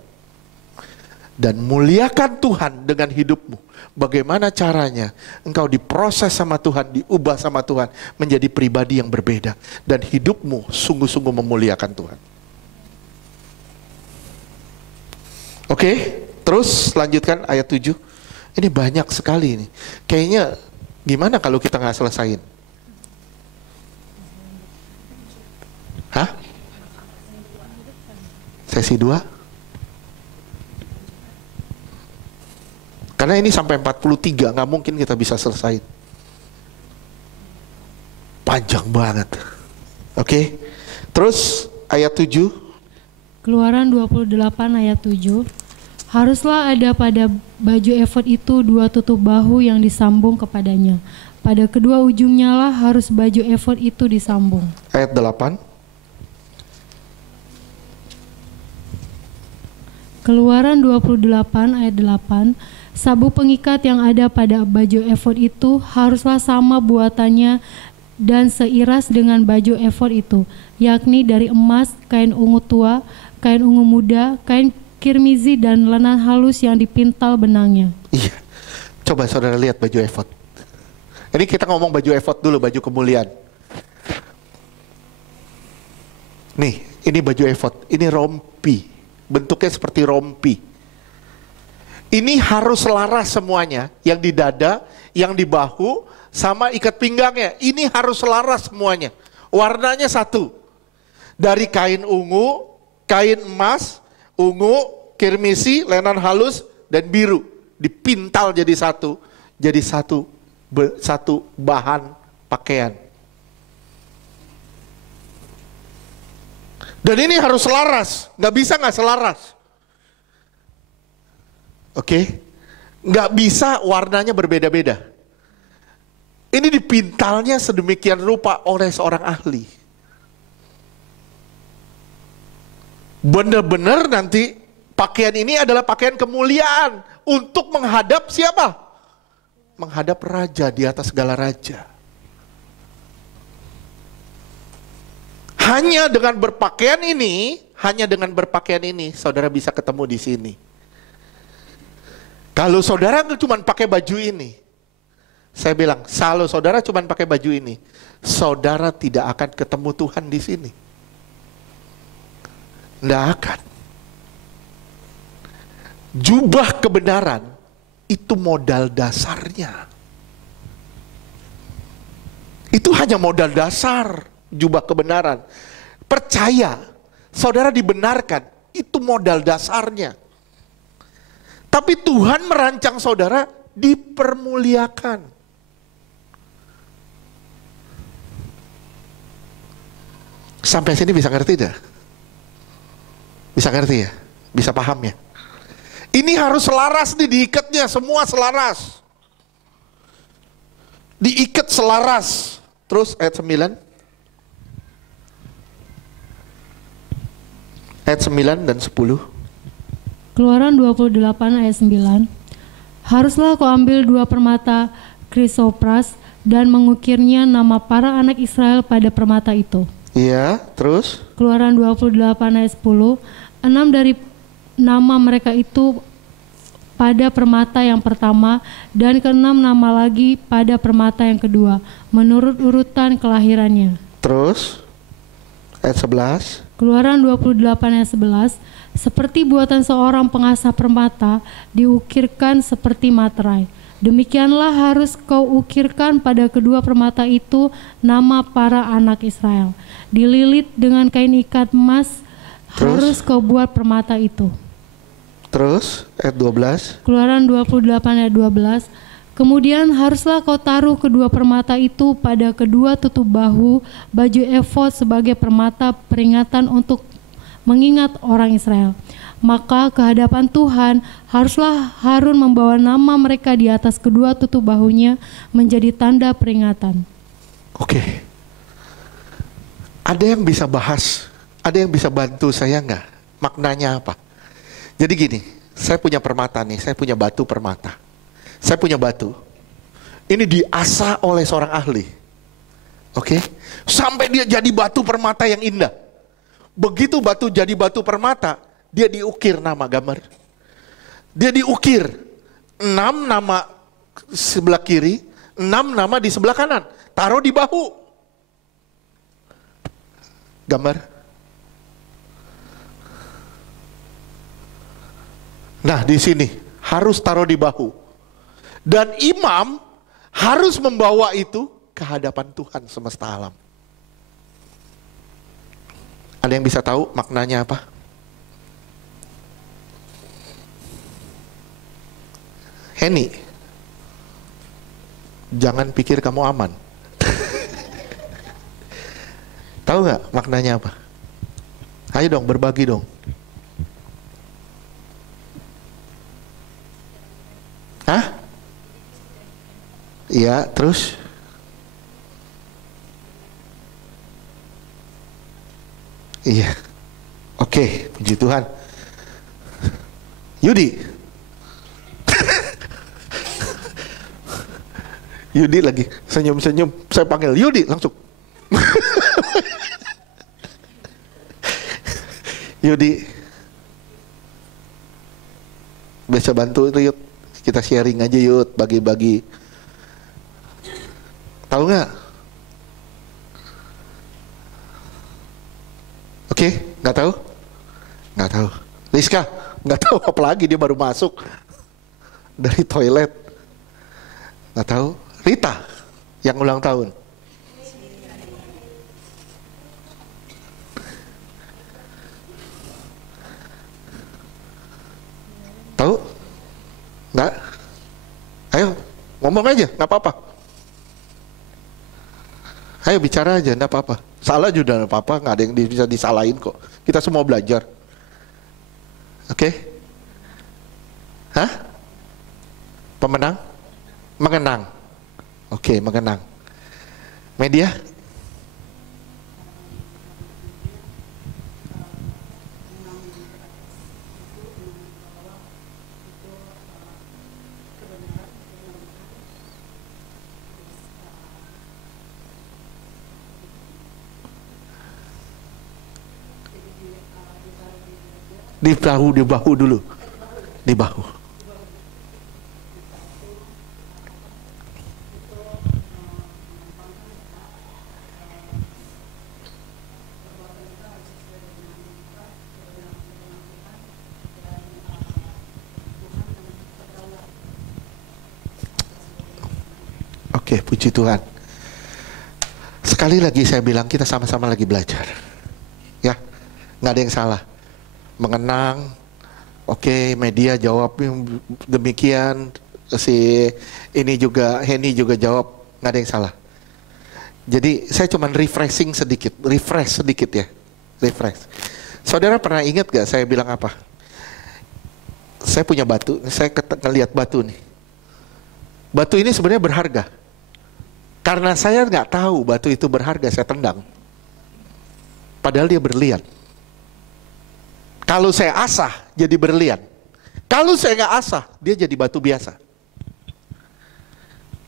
Dan muliakan Tuhan dengan hidupmu. Bagaimana caranya engkau diproses sama Tuhan, diubah sama Tuhan, menjadi pribadi yang berbeda. Dan hidupmu sungguh-sungguh memuliakan Tuhan. Oke, terus lanjutkan ayat 7. Ini banyak sekali ini. Kayaknya gimana kalau kita nggak selesain? Hah? Sesi 2? Karena ini sampai 43, nggak mungkin kita bisa selesai. Panjang banget. Oke. Terus ayat 7. Keluaran 28 ayat 7. Haruslah ada pada baju efod itu 2 tutup bahu yang disambung kepadanya. Pada kedua ujungnya lah harus baju efod itu disambung. Ayat 8. Keluaran 28 ayat 8. Sabuk pengikat yang ada pada baju efod itu haruslah sama buatannya dan seiras dengan baju efod itu, yakni dari emas, kain ungu tua, kain ungu muda, kain kirmizi dan lenan halus yang dipintal benangnya. Iya. Coba saudara lihat baju efod. Ini kita ngomong baju efod dulu, baju kemuliaan. Nih, ini baju efod, ini rompi. Bentuknya seperti rompi. Ini harus selaras semuanya, yang di dada, yang di bahu, sama ikat pinggangnya. Ini harus selaras semuanya. Warnanya satu. Dari kain ungu, kain emas, ungu, kirmisi, lenan halus, dan biru. Dipintal jadi satu. Jadi satu bahan pakaian. Dan ini harus selaras. Nggak bisa nggak selaras. Oke? Nggak bisa warnanya berbeda-beda. Ini dipintalnya sedemikian rupa oleh seorang ahli. Benar-benar nanti pakaian ini adalah pakaian kemuliaan untuk menghadap siapa? Menghadap raja di atas segala raja. Hanya dengan berpakaian ini, saudara bisa ketemu di sini. Kalau saudara cuma pakai baju ini, saya bilang, kalau saudara cuma pakai baju ini, saudara tidak akan ketemu Tuhan di sini. Tidak akan. Jubah kebenaran itu modal dasarnya. Itu hanya modal dasar, jubah kebenaran. Percaya, saudara dibenarkan, itu modal dasarnya. Tapi Tuhan merancang saudara dipermuliakan. Sampai sini bisa ngerti dah? Bisa ngerti ya? Bisa paham ya? Ini harus selaras nih, diikatnya semua selaras. Diikat selaras. Terus ayat 9. Ayat 9 dan 10. Keluaran 28 ayat 9. Haruslah kau ambil 2 permata krisopras dan mengukirnya nama para anak Israel pada permata itu. Iya, terus? Keluaran 28 ayat 10. 6 dari nama mereka itu pada permata yang pertama dan ke-6 nama lagi pada permata yang kedua menurut urutan kelahirannya. Terus? Ayat 11. Keluaran 28 ayat 11. Seperti buatan seorang pengasah permata diukirkan seperti materai. Demikianlah harus kau ukirkan pada kedua permata itu nama para anak Israel. Dililit dengan kain ikat emas. Harus kau buat permata itu. Terus ayat 12. Keluaran 28 ayat 12. Kemudian haruslah kau taruh kedua permata itu pada kedua tutup bahu baju efod sebagai permata peringatan untuk mengingat orang Israel. Maka kehadapan Tuhan haruslah Harun membawa nama mereka di atas kedua tutup bahunya menjadi tanda peringatan. Oke. Ada yang bisa bahas? Ada yang bisa bantu saya nggak? Maknanya apa? Jadi gini, saya punya permata nih, saya punya batu permata. Saya punya batu. Ini diasah oleh seorang ahli. Oke? Sampai dia jadi batu permata yang indah. Begitu batu jadi batu permata, dia diukir nama gambar. Dia diukir 6 nama sebelah kiri, 6 nama di sebelah kanan. Taruh di bahu. Gambar. Nah, di sini harus taruh di bahu. Dan imam harus membawa itu ke hadapan Tuhan semesta alam. Ada yang bisa tahu maknanya apa? Henny, jangan pikir kamu aman. Tahu nggak maknanya apa? Ayo dong, berbagi dong. Hah? Iya, terus? Iya. Oke, puji Tuhan. Yudi. Yudi lagi senyum-senyum. Saya panggil Yudi langsung. Yudi, bisa bantu itu Yud. Kita sharing aja Yud, bagi-bagi. Tahu nggak? Oke, nggak tahu? Nggak tahu. Rizka, nggak tahu, apalagi dia baru masuk dari toilet. Nggak tahu. Rita, yang ulang tahun. Tahu? Nggak? Ayo, ngomong aja, nggak apa-apa. Ayo bicara aja, nggak apa-apa. Salah juga nggak apa-apa, nggak ada yang bisa disalahin kok. Kita semua belajar. Oke? Hah? Pemenang? Mengenang. Oke, mengenang. Media? Di bahu dulu. Di bahu. Oke, puji Tuhan. Sekali lagi saya bilang kita sama-sama lagi belajar. Ya, nggak ada yang salah. Mengenang, oke, media jawab demikian, si ini juga, Henny juga jawab, nggak ada yang salah. Jadi saya cuman refresh sedikit ya, refresh. Saudara pernah ingat gak saya bilang apa? Saya punya batu, saya ngeliat batu nih. Batu ini sebenarnya berharga. Karena saya nggak tahu batu itu berharga, saya tendang. Padahal dia berlian. Kalau saya asah, jadi berlian. Kalau saya nggak asah, dia jadi batu biasa.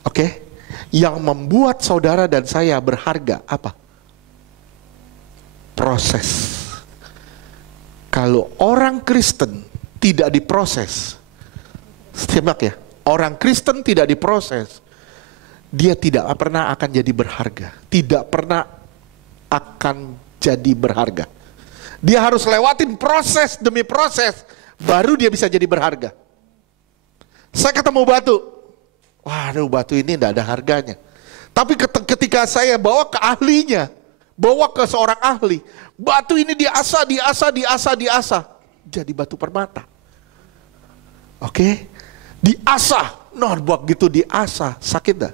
Oke? Yang membuat saudara dan saya berharga apa? Proses. Kalau orang Kristen tidak diproses, simak ya, orang Kristen tidak diproses, dia tidak pernah akan jadi berharga. Tidak pernah akan jadi berharga. Dia harus lewatin proses demi proses, baru dia bisa jadi berharga. Saya ketemu batu, waduh batu ini tidak ada harganya. Tapi ketika saya bawa ke ahlinya, bawa ke seorang ahli, batu ini diasah, jadi batu permata. Oke, diasah, begitu diasah, sakit dah.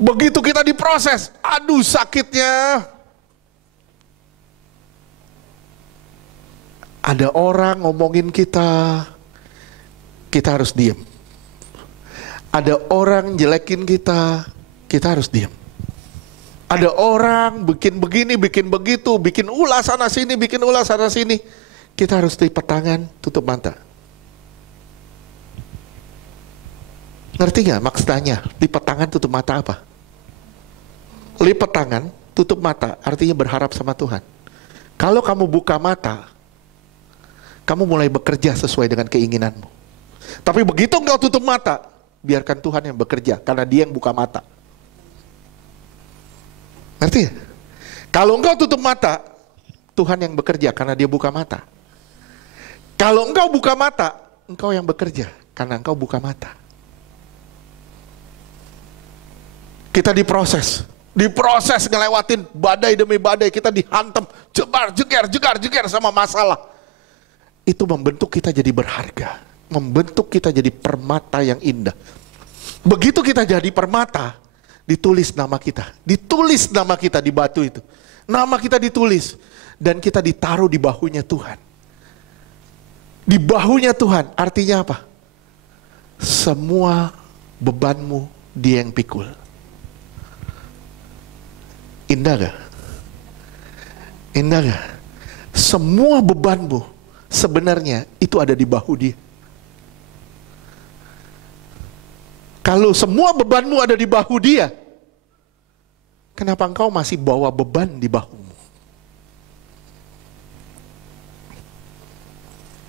Begitu kita diproses, aduh sakitnya. Ada orang ngomongin kita harus diam. Ada orang jelekin kita harus diam. Ada orang bikin begini, bikin begitu, bikin ulah sana sini, kita harus lipat tangan, tutup mata. Ngerti gak maksudnya? Lipat tangan, tutup mata apa? Lipat tangan, tutup mata, artinya berharap sama Tuhan. Kalau kamu buka mata, kamu mulai bekerja sesuai dengan keinginanmu. Tapi begitu engkau tutup mata, biarkan Tuhan yang bekerja, karena Dia yang buka mata. Ngerti ya? Kalau engkau tutup mata, Tuhan yang bekerja, karena Dia buka mata. Kalau engkau buka mata, engkau yang bekerja, karena engkau buka mata. Kita diproses ngelewatin badai demi badai, kita dihantam, jegar sama masalah. Itu membentuk kita jadi berharga, membentuk kita jadi permata yang indah. Begitu kita jadi permata, ditulis nama kita di batu itu. Nama kita ditulis dan kita ditaruh di bahunya Tuhan. Di bahunya Tuhan artinya apa? Semua bebanmu Dia yang pikul. Indah gak? Indah gak? Semua bebanmu sebenarnya itu ada di bahu Dia. Kalau semua bebanmu ada di bahu dia, kenapa engkau masih bawa beban di bahumu?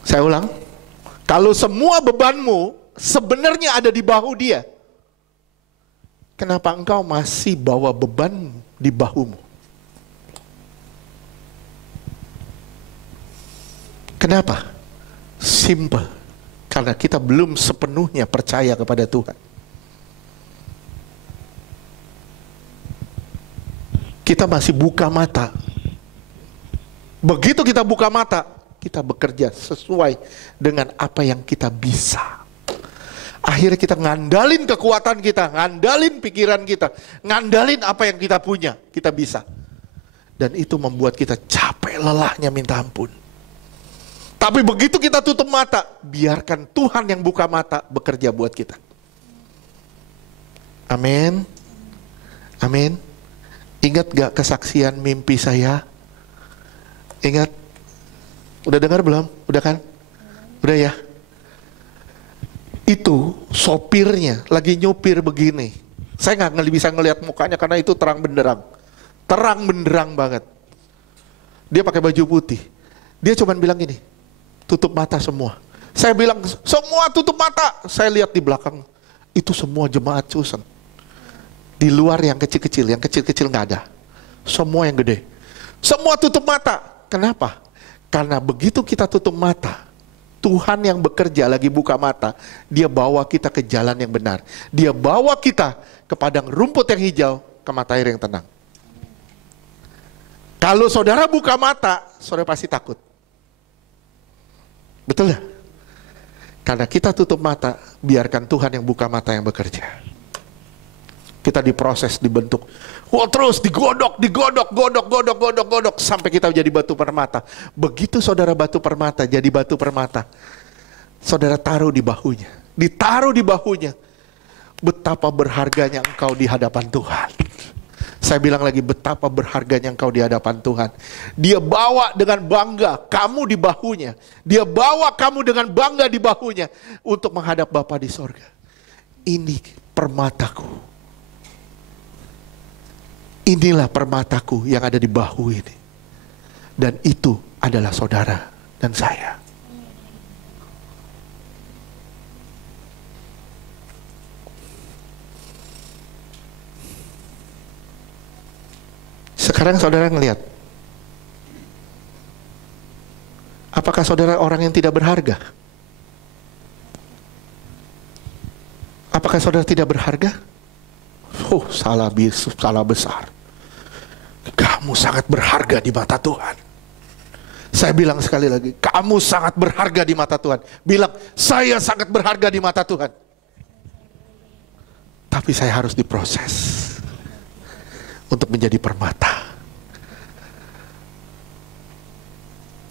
Saya ulang. Kalau semua bebanmu sebenarnya ada di bahu dia, kenapa engkau masih bawa beban di bahumu? Kenapa? Simple. Karena kita belum sepenuhnya percaya kepada Tuhan. Kita masih buka mata. Begitu kita buka mata, kita bekerja sesuai dengan apa yang kita bisa. Akhirnya kita ngandalin kekuatan kita, ngandalin pikiran kita, ngandalin apa yang kita punya, kita bisa. Dan itu membuat kita capek lelahnya minta ampun. Tapi begitu kita tutup mata, biarkan Tuhan yang buka mata bekerja buat kita. Amin. Amin. Ingat gak kesaksian mimpi saya? Ingat? Udah dengar belum? Udah kan? Udah ya? Itu sopirnya lagi nyupir begini. Saya nggak bisa ngelihat mukanya karena itu terang benderang. Terang benderang banget. Dia pakai baju putih. Dia cuma bilang gini, tutup mata semua. Saya bilang, semua tutup mata. Saya lihat di belakang, itu semua jemaat Susan. Di luar yang kecil-kecil nggak ada. Semua yang gede. Semua tutup mata. Kenapa? Karena begitu kita tutup mata, Tuhan yang bekerja lagi buka mata, dia bawa kita ke jalan yang benar. Dia bawa kita ke padang rumput yang hijau, ke mata air yang tenang. Kalau saudara buka mata, saudara pasti takut. Betul ya? Karena kita tutup mata, biarkan Tuhan yang buka mata yang bekerja. Kita diproses, dibentuk. Terus digodok, godok, sampai kita jadi batu permata. Begitu saudara batu permata, jadi batu permata, saudara taruh di bahunya. Ditaruh di bahunya. Betapa berharganya engkau di hadapan Tuhan. Saya bilang lagi, betapa berharganya engkau di hadapan Tuhan. Dia bawa dengan bangga kamu di bahunya. Dia bawa kamu dengan bangga di bahunya untuk menghadap Bapa di sorga. Ini permataku. Inilah permataku yang ada di bahu ini. Dan itu adalah saudara dan saya. Sekarang saudara ngelihat, apakah saudara orang yang tidak berharga? Apakah saudara tidak berharga? Salah besar. Kamu sangat berharga di mata Tuhan. Saya bilang sekali lagi, kamu sangat berharga di mata Tuhan. Bilang, saya sangat berharga di mata Tuhan. Tapi saya harus diproses untuk menjadi permata.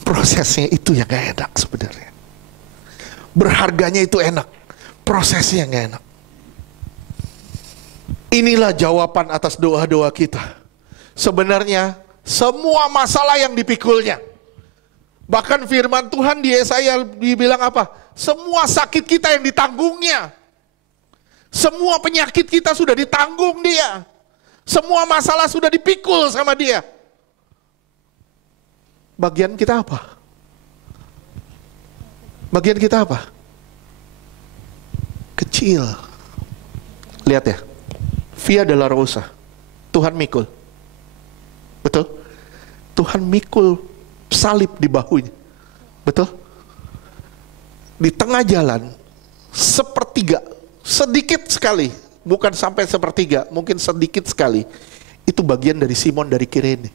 Prosesnya itu yang gak enak sebenarnya. Berharganya itu enak, prosesnya gak enak. Inilah jawaban atas doa-doa kita. Sebenarnya semua masalah yang dipikulnya. Bahkan firman Tuhan di Yesaya dibilang apa? Semua sakit kita yang ditanggungnya. Semua penyakit kita sudah ditanggung dia. Semua masalah sudah dipikul sama dia. Bagian kita apa? Bagian kita apa? Kecil. Lihat ya. Via Dolorosa. Tuhan mikul. Betul? Tuhan mikul salib di bahunya. Betul? Di tengah jalan, sepertiga, sedikit sekali, bukan sampai sepertiga, mungkin sedikit sekali, itu bagian dari Simon dari Kirene.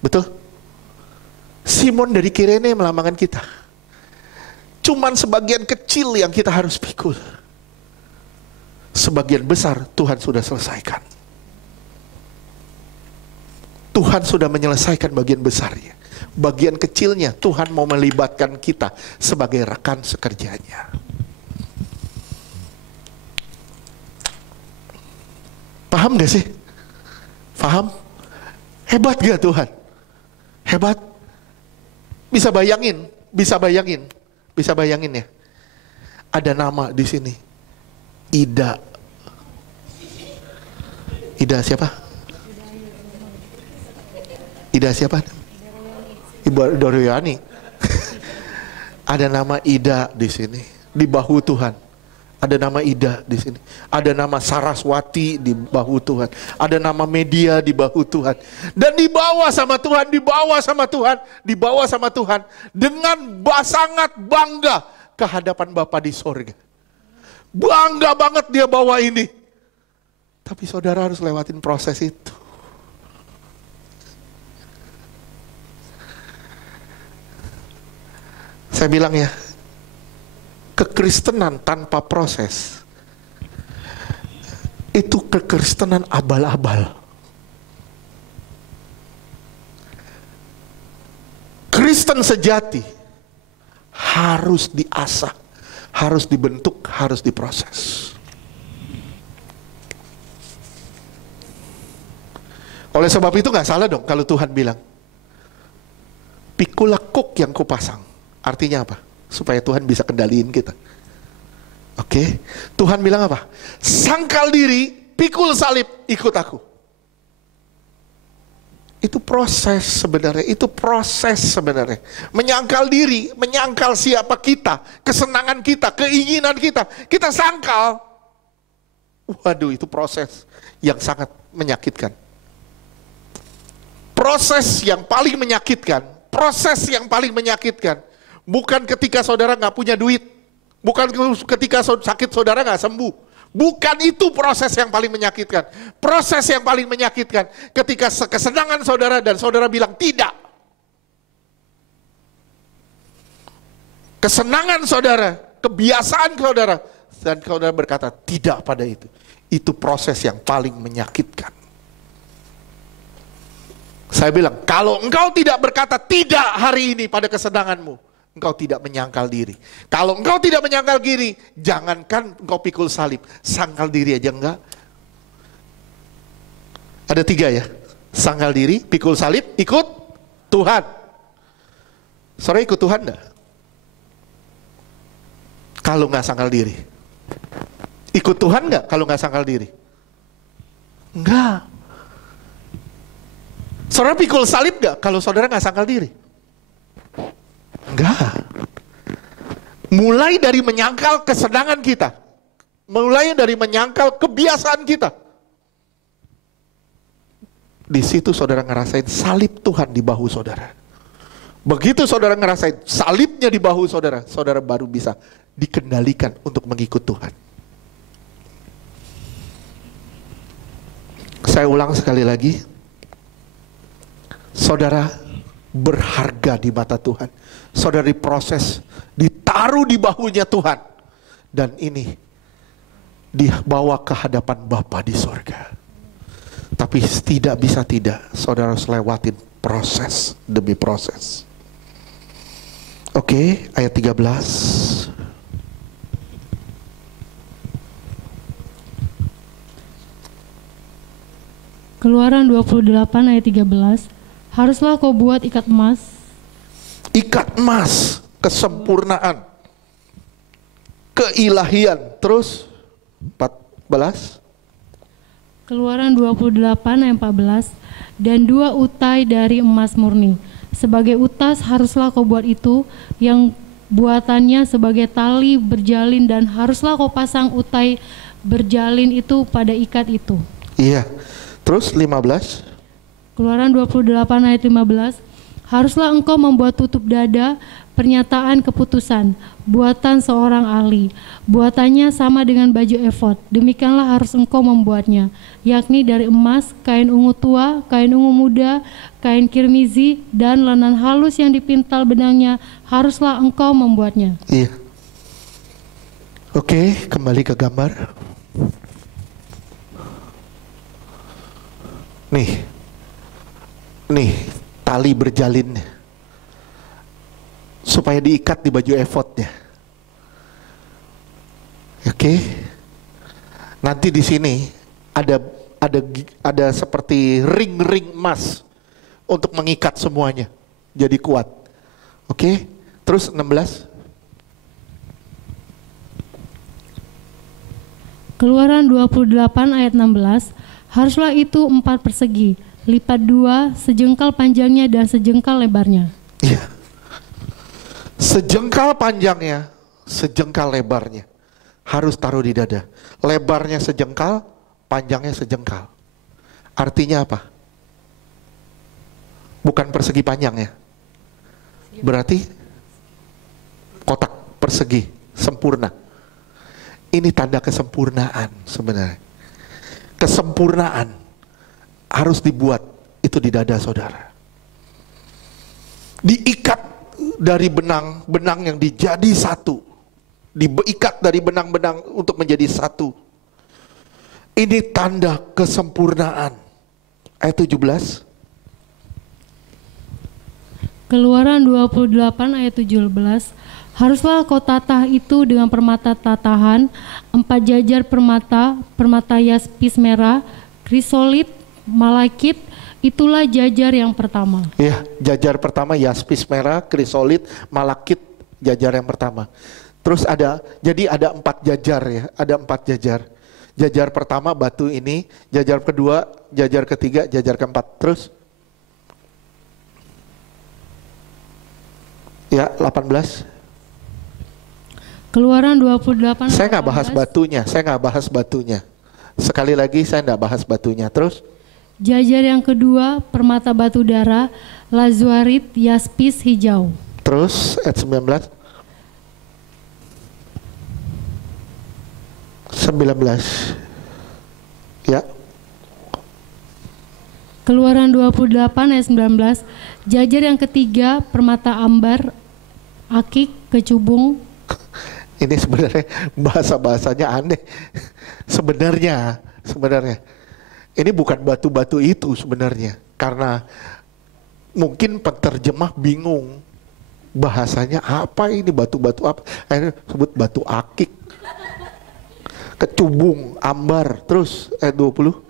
Betul? Simon dari Kirene melambangkan kita. Cuman sebagian kecil yang kita harus pikul. Sebagian besar Tuhan sudah selesaikan. Tuhan sudah menyelesaikan bagian besarnya. Bagian kecilnya Tuhan mau melibatkan kita sebagai rekan sekerjanya. Paham gak sih? Paham? Hebat gak Tuhan? Hebat? Bisa bayangin ya. Ada nama di sini. Ida. Ida siapa? Ida siapa? Ibu Doroyani. Ada nama Ida di sini, di bahu Tuhan. Ada nama Ida di sini. Ada nama Saraswati di bahu Tuhan. Ada nama Media di bahu Tuhan. Dan dibawa sama Tuhan, dibawa sama Tuhan, dibawa sama Tuhan dengan sangat bangga ke hadapan Bapa di sorga. Bangga banget dia bawa ini. Tapi saudara harus lewatin proses itu. Saya bilang ya, kekristenan tanpa proses itu kekristenan abal-abal. Kristen sejati harus diasah, harus dibentuk, harus diproses. Oleh sebab itu gak salah dong kalau Tuhan bilang, pikulah kuk yang kupasang. Artinya apa? Supaya Tuhan bisa kendaliin kita. Oke? Tuhan bilang apa? Sangkal diri, pikul salib, ikut aku. Itu proses sebenarnya, itu proses sebenarnya. Menyangkal diri, menyangkal siapa kita, kesenangan kita, keinginan kita. Kita sangkal. Waduh, itu proses yang sangat menyakitkan. Proses yang paling menyakitkan, bukan ketika saudara nggak punya duit, bukan ketika sakit saudara nggak sembuh, bukan itu proses yang paling menyakitkan. Proses yang paling menyakitkan ketika kesenangan saudara dan saudara bilang tidak. Kesenangan saudara, kebiasaan saudara, dan saudara berkata tidak pada itu. Itu proses yang paling menyakitkan. Saya bilang, kalau engkau tidak berkata tidak hari ini pada kesenanganmu, engkau tidak menyangkal diri. Kalau engkau tidak menyangkal diri, jangankan engkau pikul salib, sangkal diri aja enggak. Ada 3 ya, sangkal diri, pikul salib, ikut Tuhan. Saudara ikut Tuhan enggak? Kalau enggak sangkal diri. Ikut Tuhan enggak kalau enggak sangkal diri? Enggak. Saudara pikul salib enggak kalau saudara enggak sangkal diri? Enggak. Mulai dari menyangkal kesenangan kita. Mulai dari menyangkal kebiasaan kita. Di situ saudara ngerasain salib Tuhan di bahu saudara. Begitu saudara ngerasain salibnya di bahu saudara, saudara baru bisa dikendalikan untuk mengikut Tuhan. Saya ulang sekali lagi. Saudara berharga di mata Tuhan. Saudara diproses, ditaruh di bahunya Tuhan. Dan ini dibawa ke hadapan Bapa di sorga. Tapi tidak bisa tidak, saudara harus lewatin proses demi proses. Oke, ayat 13. Keluaran 28 ayat 13. Haruslah kau buat ikat emas. Ikat emas, kesempurnaan, keilahian. Terus 14. Keluaran 28 ayat 14. Dan 2 utai dari emas murni. Sebagai utas haruslah kau buat itu, yang buatannya sebagai tali berjalin, dan haruslah kau pasang utai berjalin itu pada ikat itu. Iya. Terus 15. Keluaran 28 ayat 15. Haruslah engkau membuat tutup dada, pernyataan keputusan, buatan seorang ahli. Buatannya sama dengan baju efod. Demikianlah harus engkau membuatnya, yakni dari emas, kain ungu tua, kain ungu muda, kain kirmizi, dan lenan halus yang dipintal benangnya. Haruslah engkau membuatnya. Iya. Oke, kembali ke gambar. Nih, tali berjalin supaya diikat di baju efodnya. Oke. Nanti di sini ada seperti ring-ring emas untuk mengikat semuanya jadi kuat. Oke. Terus 16. Keluaran 28 ayat 16, haruslah itu 4 persegi, lipat 2, sejengkal panjangnya dan sejengkal lebarnya. Iya. Sejengkal panjangnya, sejengkal lebarnya. Harus taruh di dada. Lebarnya sejengkal, panjangnya sejengkal. Artinya apa? Bukan persegi panjang ya. Berarti kotak persegi, sempurna. Ini tanda kesempurnaan sebenarnya. Kesempurnaan harus dibuat itu di dada saudara. Diikat dari benang-benang yang dijadi satu. Diikat dari benang-benang untuk menjadi satu. Ini tanda kesempurnaan. Ayat 17. Keluaran 28 ayat 17, haruslah kau tatah itu dengan permata tatahan, 4 jajar permata, permata yaspis merah, krisolit, malakit, itulah jajar yang pertama. Ya, jajar pertama yaspis merah, krisolit, malakit, jajar yang pertama. Terus jadi ada 4 jajar ya, ada 4 jajar. Jajar pertama batu ini, jajar kedua, jajar ketiga, jajar keempat. Terus ya 18. Keluaran 28. Saya nggak bahas batunya, Sekali lagi saya nggak bahas batunya. Terus jajar yang kedua permata batu bara, lazuarit, yaspis, hijau. Terus ayat 19. Ya. Keluaran 28 ayat 19, jajar yang ketiga permata ambar, akik, kecubung. Ini sebenarnya bahasa-bahasanya aneh. Sebenarnya ini bukan batu-batu itu sebenarnya, karena mungkin penerjemah bingung bahasanya apa ini, batu-batu apa. Akhirnya sebut batu akik, kecubung, ambar. Terus ayat 20.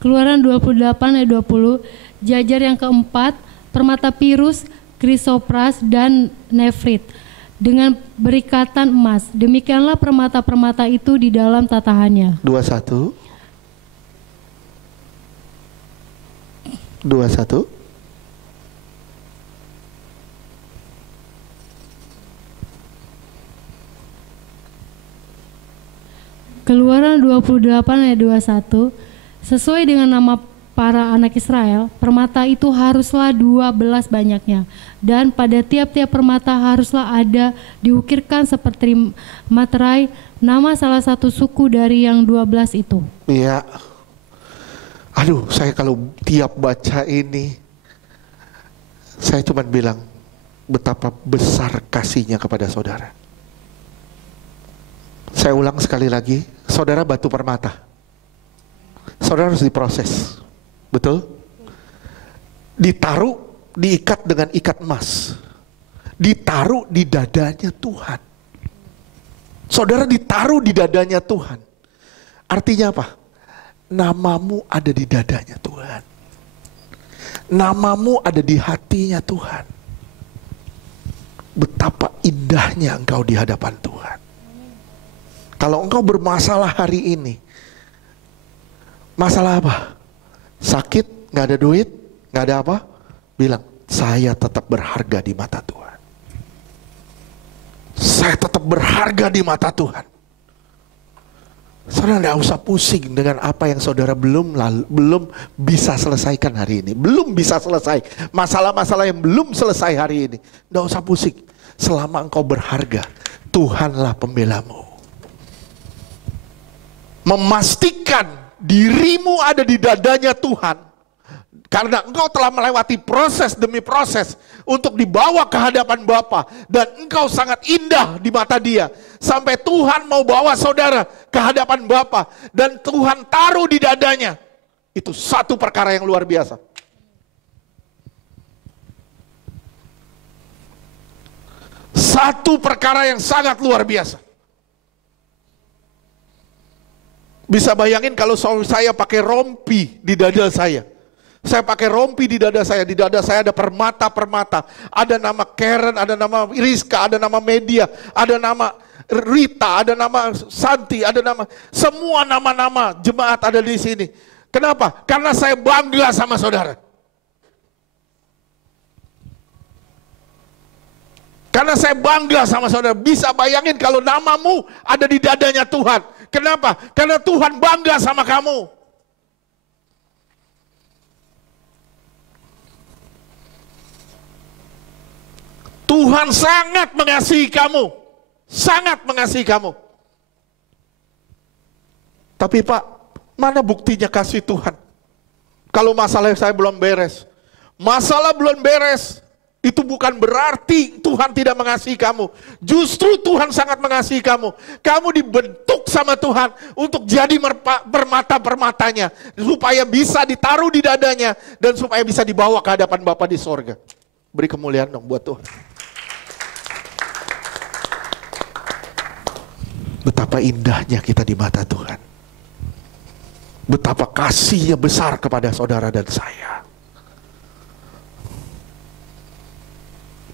Keluaran 28 ayat 20, jajar yang keempat permata pirus, krisopras, dan nefrit dengan berikatan emas. Demikianlah permata-permata itu di dalam tatahannya. 21. Keluaran 28 ayat 21, sesuai dengan nama para anak Israel, permata itu haruslah 12 banyaknya, dan pada tiap-tiap permata haruslah ada diukirkan seperti materai nama salah satu suku dari yang 12 itu. Iya. Aduh, saya kalau tiap baca ini, saya cuma bilang betapa besar kasihnya kepada saudara. Saya ulang sekali lagi, saudara batu permata. Saudara harus diproses. Betul? Ditaruh, diikat dengan ikat emas. Ditaruh di dadanya Tuhan. Saudara ditaruh di dadanya Tuhan. Artinya apa? Namamu ada di dadanya Tuhan. Namamu ada di hatinya Tuhan. Betapa indahnya engkau di hadapan Tuhan. Kalau engkau bermasalah hari ini, masalah apa? Sakit, gak ada duit, gak ada apa? Bilang, saya tetap berharga di mata Tuhan. Saya tetap berharga di mata Tuhan. Saudara gak usah pusing dengan apa yang saudara belum bisa selesaikan hari ini. Belum bisa selesai. Masalah-masalah yang belum selesai hari ini. Gak usah pusing. Selama engkau berharga, Tuhanlah pembelamu. Memastikan dirimu ada di dadanya Tuhan, karena engkau telah melewati proses demi proses untuk dibawa ke hadapan Bapa, dan engkau sangat indah di mata Dia, sampai Tuhan mau bawa saudara ke hadapan Bapa dan Tuhan taruh di dadanya. Itu satu perkara yang luar biasa. Satu perkara yang sangat luar biasa. Bisa bayangin kalau saya pakai rompi di dada saya. Saya pakai rompi di dada saya ada permata-permata. Ada nama Karen, ada nama Rizka, ada nama Media, ada nama Rita, ada nama Santi, ada nama, semua nama-nama jemaat ada di sini. Kenapa? Karena saya bangga sama saudara. Karena saya bangga sama saudara. Bisa bayangin kalau namamu ada di dadanya Tuhan. Kenapa? Karena Tuhan bangga sama kamu. Tuhan sangat mengasihi kamu. Sangat mengasihi kamu. Tapi Pak, mana buktinya kasih Tuhan? Kalau masalah saya belum beres. Masalah belum beres. Itu bukan berarti Tuhan tidak mengasihi kamu. Justru Tuhan sangat mengasihi kamu. Kamu dibentuk sama Tuhan untuk jadi permata-permatanya. Supaya bisa ditaruh di dadanya. Dan supaya bisa dibawa ke hadapan Bapa di sorga. Beri kemuliaan dong buat Tuhan. Betapa indahnya kita di mata Tuhan. Betapa kasihnya besar kepada saudara dan saya.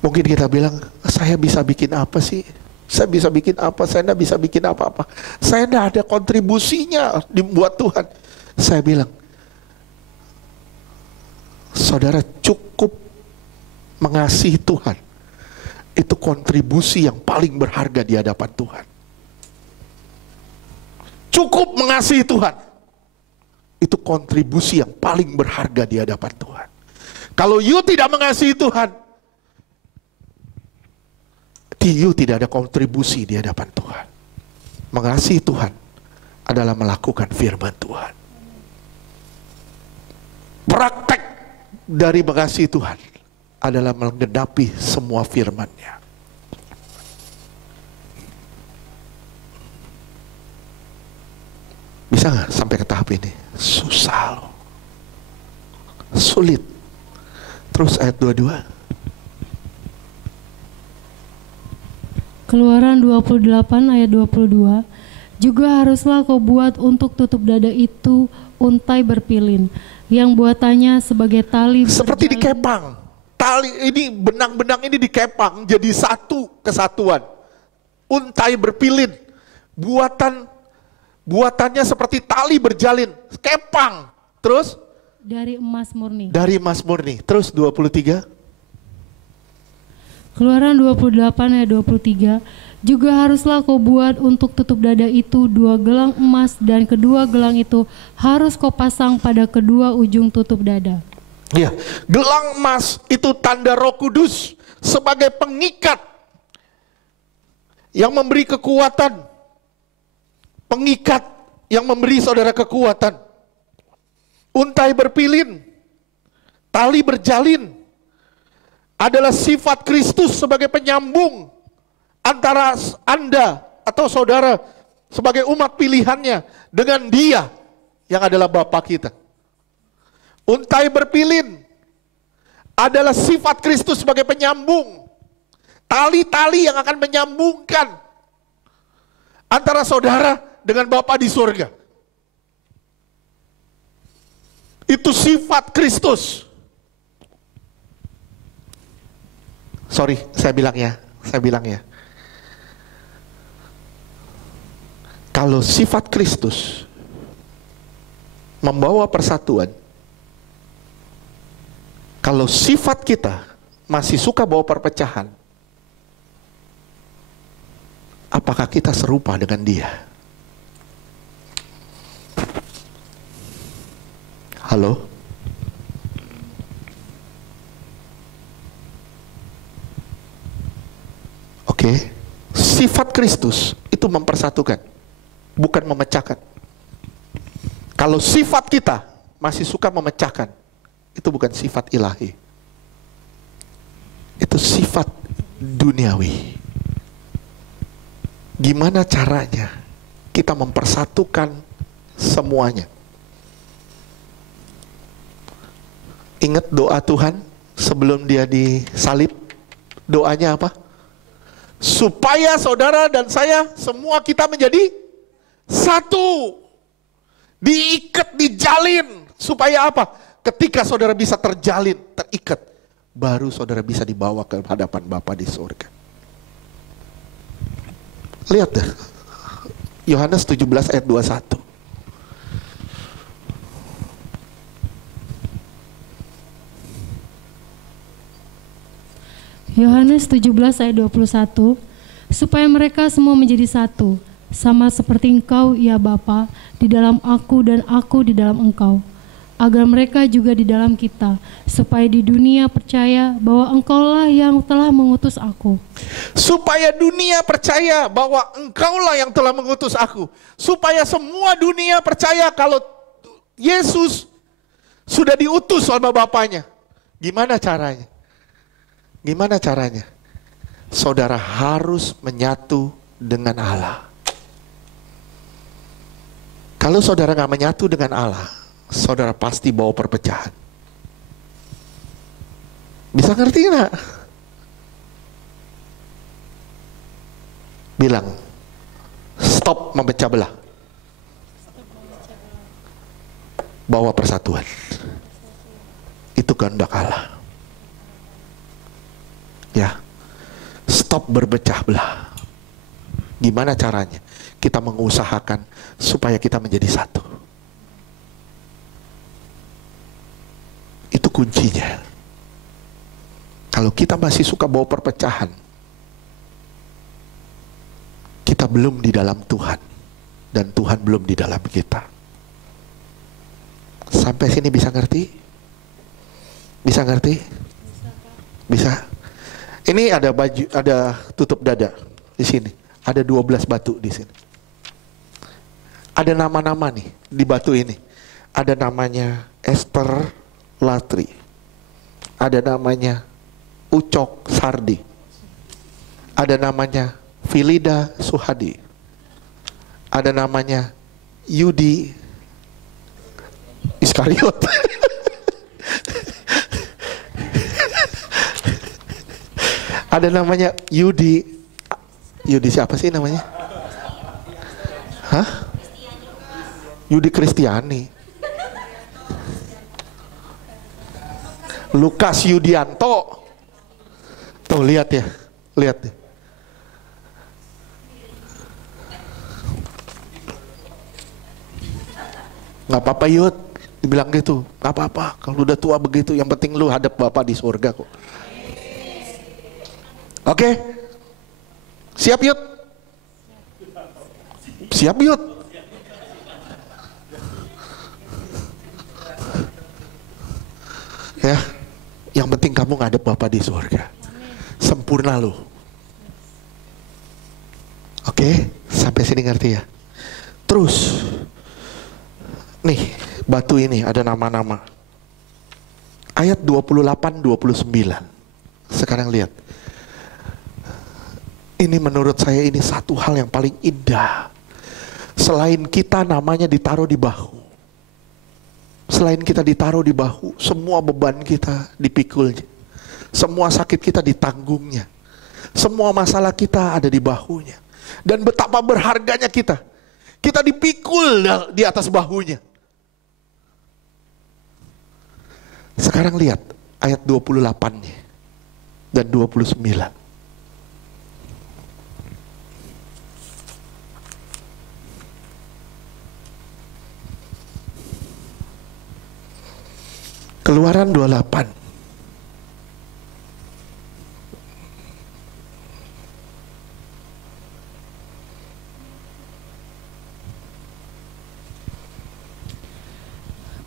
Mungkin kita bilang, saya bisa bikin apa sih? Saya bisa bikin apa? Saya tidak bisa bikin apa-apa. Saya tidak ada kontribusinya dibuat Tuhan. Saya bilang, saudara cukup mengasihi Tuhan. Itu kontribusi yang paling berharga di hadapan Tuhan. Cukup mengasihi Tuhan. Itu kontribusi yang paling berharga di hadapan Tuhan. Kalau you tidak mengasihi Tuhan, you tidak ada kontribusi di hadapan Tuhan. Mengasihi Tuhan adalah melakukan firman Tuhan. Praktek dari mengasihi Tuhan adalah menggenapi semua firman-Nya. Bisa nggak sampai ke tahap ini? Susah loh. Sulit. Terus ayat 22. Keluaran 28 ayat 22. Juga haruslah kau buat untuk tutup dada itu untai berpilin, yang buatannya sebagai tali seperti berjalan. dikepang. Tali ini, benang-benang ini dikepang jadi satu kesatuan. Untai berpilin. Buatannya seperti tali berjalin, kepang. Terus dari emas murni. Dari emas murni. Terus 23. Keluaran 28 ayat 23. Juga haruslah kau buat untuk tutup dada itu 2 gelang emas, dan kedua gelang itu harus kau pasang pada kedua ujung tutup dada. Ya, gelang emas itu tanda Roh Kudus sebagai pengikat yang memberi kekuatan. Pengikat yang memberi saudara kekuatan. Untai berpilin, tali berjalin, adalah sifat Kristus sebagai penyambung antara Anda atau saudara sebagai umat pilihannya dengan Dia yang adalah Bapa kita. Untai berpilin adalah sifat Kristus sebagai penyambung, tali-tali yang akan menyambungkan antara saudara dengan Bapa di surga. Itu sifat Kristus. Sorry, saya bilang ya. Kalau sifat Kristus membawa persatuan, kalau sifat kita masih suka bawa perpecahan, apakah kita serupa dengan Dia? Halo? Oke, sifat Kristus itu mempersatukan, bukan memecahkan. Kalau sifat kita masih suka memecahkan, itu bukan sifat ilahi. Itu sifat duniawi. Gimana caranya kita mempersatukan semuanya? Ingat doa Tuhan sebelum Dia disalib? Doanya apa? Supaya saudara dan saya semua kita menjadi satu. Diikat, dijalin. Supaya apa? Ketika saudara bisa terjalin, terikat, baru saudara bisa dibawa ke hadapan Bapa di surga. Lihat deh. Yohanes 17 ayat 21. Yohanes 17 ayat 21, supaya mereka semua menjadi satu, sama seperti Engkau, ya Bapa, di dalam aku dan aku di dalam Engkau, agar mereka juga di dalam kita, supaya di dunia percaya bahwa Engkaulah yang telah mengutus aku. Supaya dunia percaya bahwa Engkaulah yang telah mengutus aku. Supaya semua dunia percaya kalau Yesus sudah diutus sama Bapaknya. Gimana caranya? Gimana caranya? Saudara harus menyatu dengan Allah. Kalau saudara gak menyatu dengan Allah, saudara pasti bawa perpecahan. Bisa ngerti gak? Bilang, stop memecah belah. Bawa persatuan. Itu kehendak Allah. Ya, stop berpecah belah. Gimana caranya? Kita mengusahakan supaya kita menjadi satu. Itu kuncinya. Kalau kita masih suka bawa perpecahan, kita belum di dalam Tuhan, dan Tuhan belum di dalam kita. Sampai sini bisa ngerti? Bisa ngerti? Bisa. Ini ada baju, ada tutup dada di sini. Ada 12 batu di sini. Ada nama-nama nih di batu ini. Ada namanya Esther Latri. Ada namanya Ucok Sardi. Ada namanya Filida Suhadi. Ada namanya Yudi Iskariot. Ada namanya Yudi siapa sih namanya? Hah? Yudi Kristiani. Lukas Yudianto. Tuh lihat ya, lihat deh. Nggak apa-apa Yud, dibilang gitu. Nggak apa-apa, kalau udah tua begitu, yang penting lu hadap Bapak di surga kok. Oke? Siap Yud? Siap Yud? Ya, yang penting kamu ngadep Bapak di surga. Sempurna lu. Oke? Sampai sini ngerti ya? Terus, nih, batu ini ada nama-nama. Ayat 28-29. Sekarang lihat. Ini menurut saya ini satu hal yang paling indah. Selain kita namanya ditaruh di bahu. Selain kita ditaruh di bahu, semua beban kita dipikulnya. Semua sakit kita ditanggungnya. Semua masalah kita ada di bahunya. Dan betapa berharganya kita. Kita dipikul di atas bahunya. Sekarang lihat ayat 28-nya dan 29. Keluaran 28.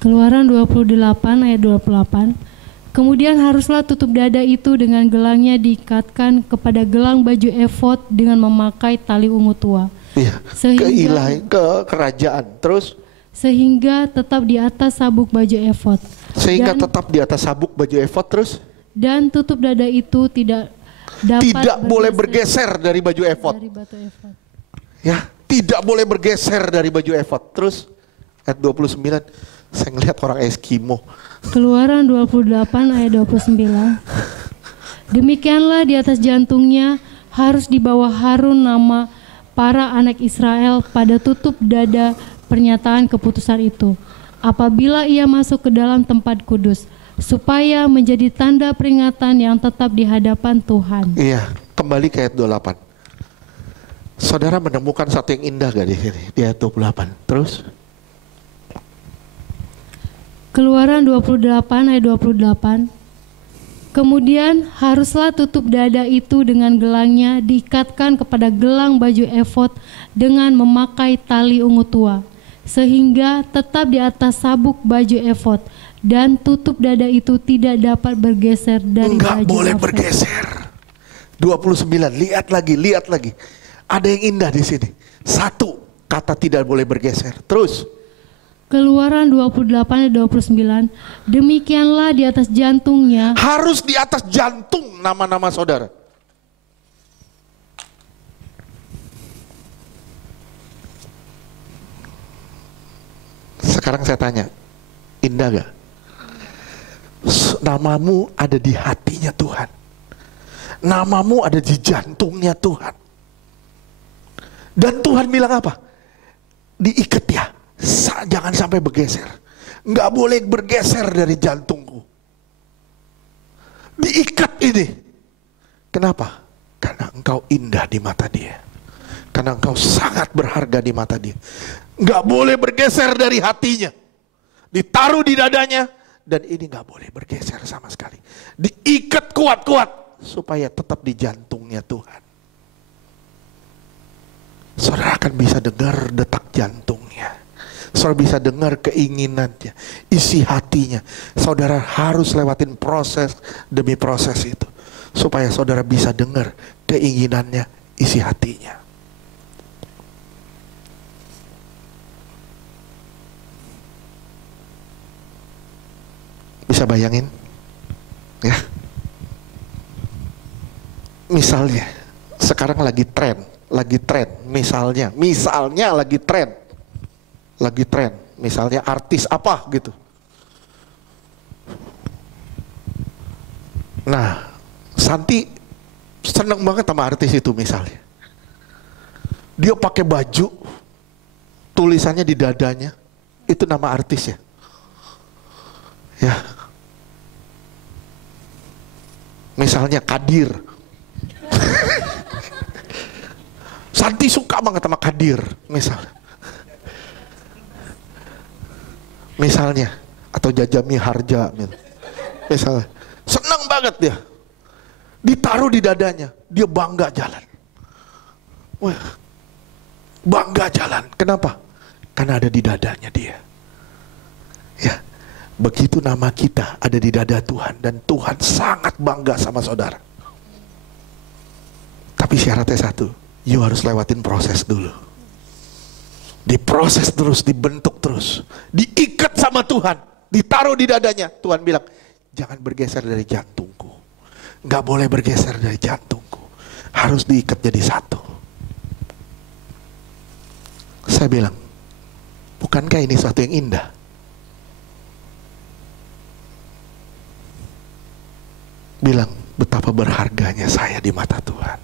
Keluaran 28 ayat 28. Kemudian haruslah tutup dada itu dengan gelangnya diikatkan kepada gelang baju efod dengan memakai tali ungu tua. Iya, keilahi, ke kerajaan. Terus? Sehingga tetap di atas sabuk baju efod. Sehingga tetap di atas sabuk baju efod terus? Dan tutup dada itu tidak dapat boleh bergeser dari baju efod. Dari batu efod. Ya, tidak boleh bergeser dari baju efod. Terus ayat 29, saya ngelihat orang Eskimo. Keluaran 28 ayat 29. Demikianlah di atas jantungnya harus dibawa Harun nama para anak Israel pada tutup dada pernyataan keputusan itu. Apabila ia masuk ke dalam tempat kudus, supaya menjadi tanda peringatan yang tetap di hadapan Tuhan. Iya, kembali ke ayat 28. Saudara menemukan satu yang indah gak di sini? Di ayat 28. Terus? Keluaran 28 ayat 28. Kemudian haruslah tutup dada itu dengan gelangnya diikatkan kepada gelang baju efod dengan memakai tali ungu tua, sehingga tetap di atas sabuk baju efod, dan tutup dada itu tidak dapat bergeser dari Enggak baju boleh efod. bergeser. 29, lihat lagi. Ada yang indah di sini. Satu, kata tidak boleh bergeser. Terus? Keluaran 28 ayat 29. Demikianlah di atas jantungnya. Harus di atas jantung nama-nama saudara. Sekarang saya tanya, indah gak? Namamu ada di hatinya Tuhan. Namamu ada di jantungnya Tuhan. Dan Tuhan bilang apa? Diikat ya, jangan sampai bergeser. Nggak boleh bergeser dari jantungku. Diikat ini. Kenapa? Karena engkau indah di mata dia. Karena engkau sangat berharga di mata dia. Nggak boleh bergeser dari hatinya. Ditaruh di dadanya. Dan ini nggak boleh bergeser sama sekali. Diikat kuat-kuat. Supaya tetap di jantungnya Tuhan. Saudara akan bisa dengar detak jantungnya. Saudara bisa dengar keinginannya, isi hatinya. Saudara harus lewatin proses demi proses itu. Supaya saudara bisa dengar keinginannya, isi hatinya. Bisa bayangin? Ya. Misalnya, sekarang lagi tren, misalnya lagi tren, misalnya artis apa gitu. Nah, Santi seneng banget sama artis itu misalnya. Dia pakai baju, tulisannya di dadanya, itu nama artis ya. Ya. Misalnya Kadir. Santi suka banget sama Kadir, misalnya, atau Jajami Harja, misalnya, senang banget dia, ditaruh di dadanya, dia bangga jalan, wah, bangga jalan, kenapa? Karena ada di dadanya dia, ya, begitu nama kita ada di dada Tuhan, dan Tuhan sangat bangga sama saudara. Tapi syaratnya satu, you harus lewatin proses dulu. Diproses terus, dibentuk terus. Diikat sama Tuhan. Ditaruh di dadanya. Tuhan bilang, jangan bergeser dari jantungku. Gak boleh bergeser dari jantungku. Harus diikat jadi satu. Saya bilang, bukankah ini suatu yang indah? Bilang, betapa berharganya saya di mata Tuhan.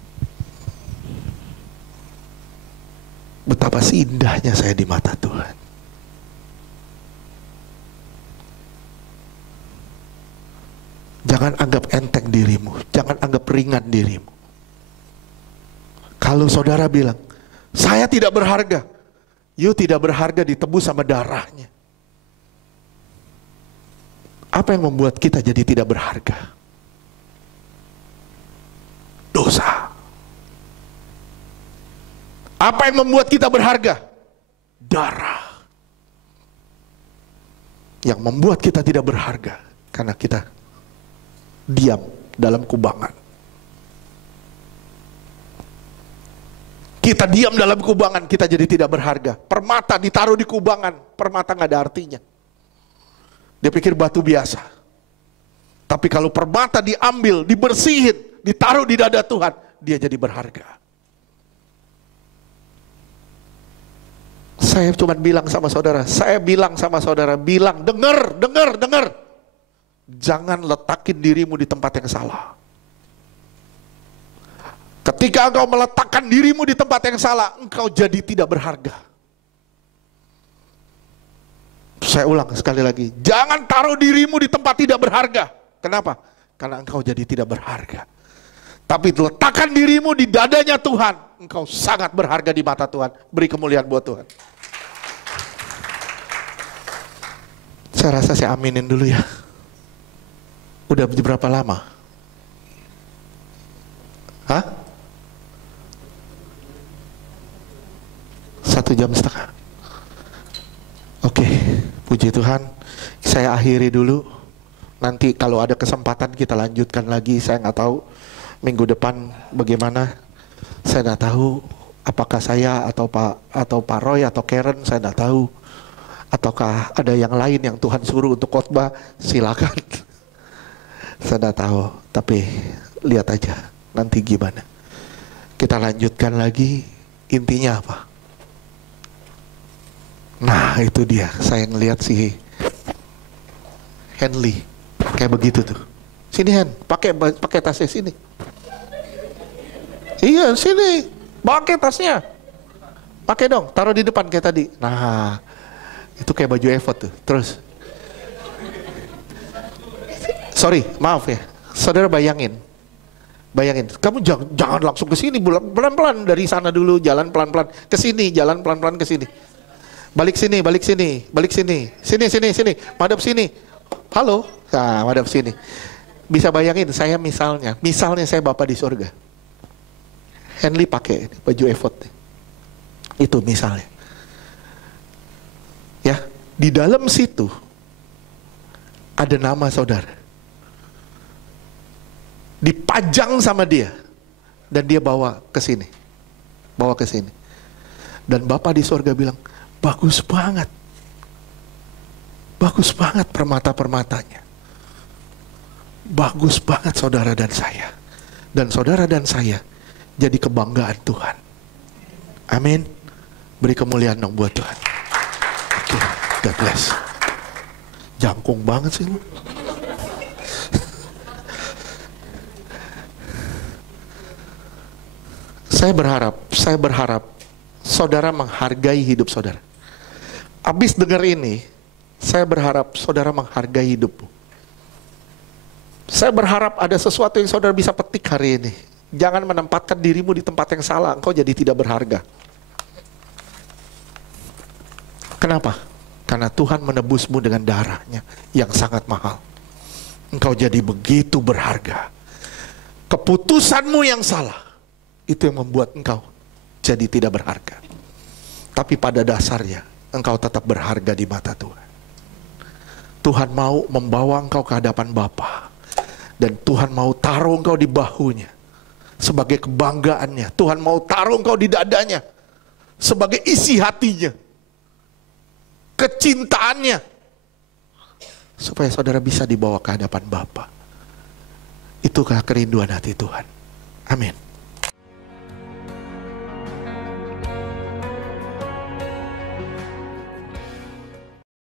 Betapa indahnya saya di mata Tuhan. Jangan anggap enteng dirimu, jangan anggap ringan dirimu. Kalau saudara bilang, saya tidak berharga, you tidak berharga ditebus sama darahnya. Apa yang membuat kita jadi tidak berharga? Dosa. Apa yang membuat kita berharga? Darah. Yang membuat kita tidak berharga karena kita diam dalam kubangan. Kita diam dalam kubangan, kita jadi tidak berharga. Permata ditaruh di kubangan, permata nggak ada artinya. Dia pikir batu biasa. Tapi kalau permata diambil, dibersihin, ditaruh di dada Tuhan, dia jadi berharga. Saya cuma bilang sama saudara, dengar. Jangan letakin dirimu di tempat yang salah. Ketika engkau meletakkan dirimu di tempat yang salah, engkau jadi tidak berharga. Saya ulang sekali lagi, jangan taruh dirimu di tempat tidak berharga. Kenapa? Karena engkau jadi tidak berharga. Tapi letakkan dirimu di dadanya Tuhan. Engkau sangat berharga di mata Tuhan. Beri kemuliaan buat Tuhan. Saya rasa saya aminin dulu ya. Udah berapa lama? Hah? 1,5 jam. Oke, puji Tuhan. Saya akhiri dulu. Nanti kalau ada kesempatan kita lanjutkan lagi. Saya nggak tahu minggu depan bagaimana. Saya nggak tahu apakah saya atau Pak Roy atau Karen, saya nggak tahu. Ataukah ada yang lain yang Tuhan suruh untuk khotbah, silakan. Saya nggak tahu, tapi lihat aja nanti gimana. Kita lanjutkan lagi, intinya apa? Nah itu dia, saya ngelihat si Henley kayak begitu tuh. Sini Hen, pakai tasnya sini. Iya sini, pakai tasnya. Pakai dong, taruh di depan kayak tadi. Nah, itu kayak baju effort tuh. Terus, sorry, maaf ya, saudara bayangin, kamu jangan langsung ke sini, pelan-pelan dari sana dulu, jalan pelan-pelan ke sini, jalan pelan-pelan ke sini. Balik sini, sini, madep sini. Halo, nah madep sini. Bisa bayangin saya misalnya saya Bapa di surga. Henley pakai baju effort. Itu misalnya. Ya, di dalam situ ada nama saudara. Dipajang sama dia dan dia bawa ke sini. Dan Bapa di surga bilang, bagus banget permata-permatanya. Bagus banget saudara dan saya. Dan saudara dan saya jadi kebanggaan Tuhan. Amin. Beri kemuliaan dong buat Tuhan. Oke, God bless. Jangkung banget sih lu. Saya berharap saudara menghargai hidup saudara. Abis dengar ini, saya berharap saudara menghargai hidupmu. Saya berharap ada sesuatu yang saudara bisa petik hari ini. Jangan menempatkan dirimu di tempat yang salah, engkau jadi tidak berharga. Kenapa? Karena Tuhan menebusmu dengan darahnya yang sangat mahal. Engkau jadi begitu berharga. Keputusanmu yang salah, itu yang membuat engkau jadi tidak berharga. Tapi pada dasarnya, engkau tetap berharga di mata Tuhan. Tuhan mau membawa engkau ke hadapan Bapa. Dan Tuhan mau taruh engkau di bahunya sebagai kebanggaannya. Tuhan mau taruh engkau di dadanya sebagai isi hatinya, kecintaannya, supaya saudara bisa dibawa ke hadapan Bapa. Itukah kerinduan hati Tuhan. Amin.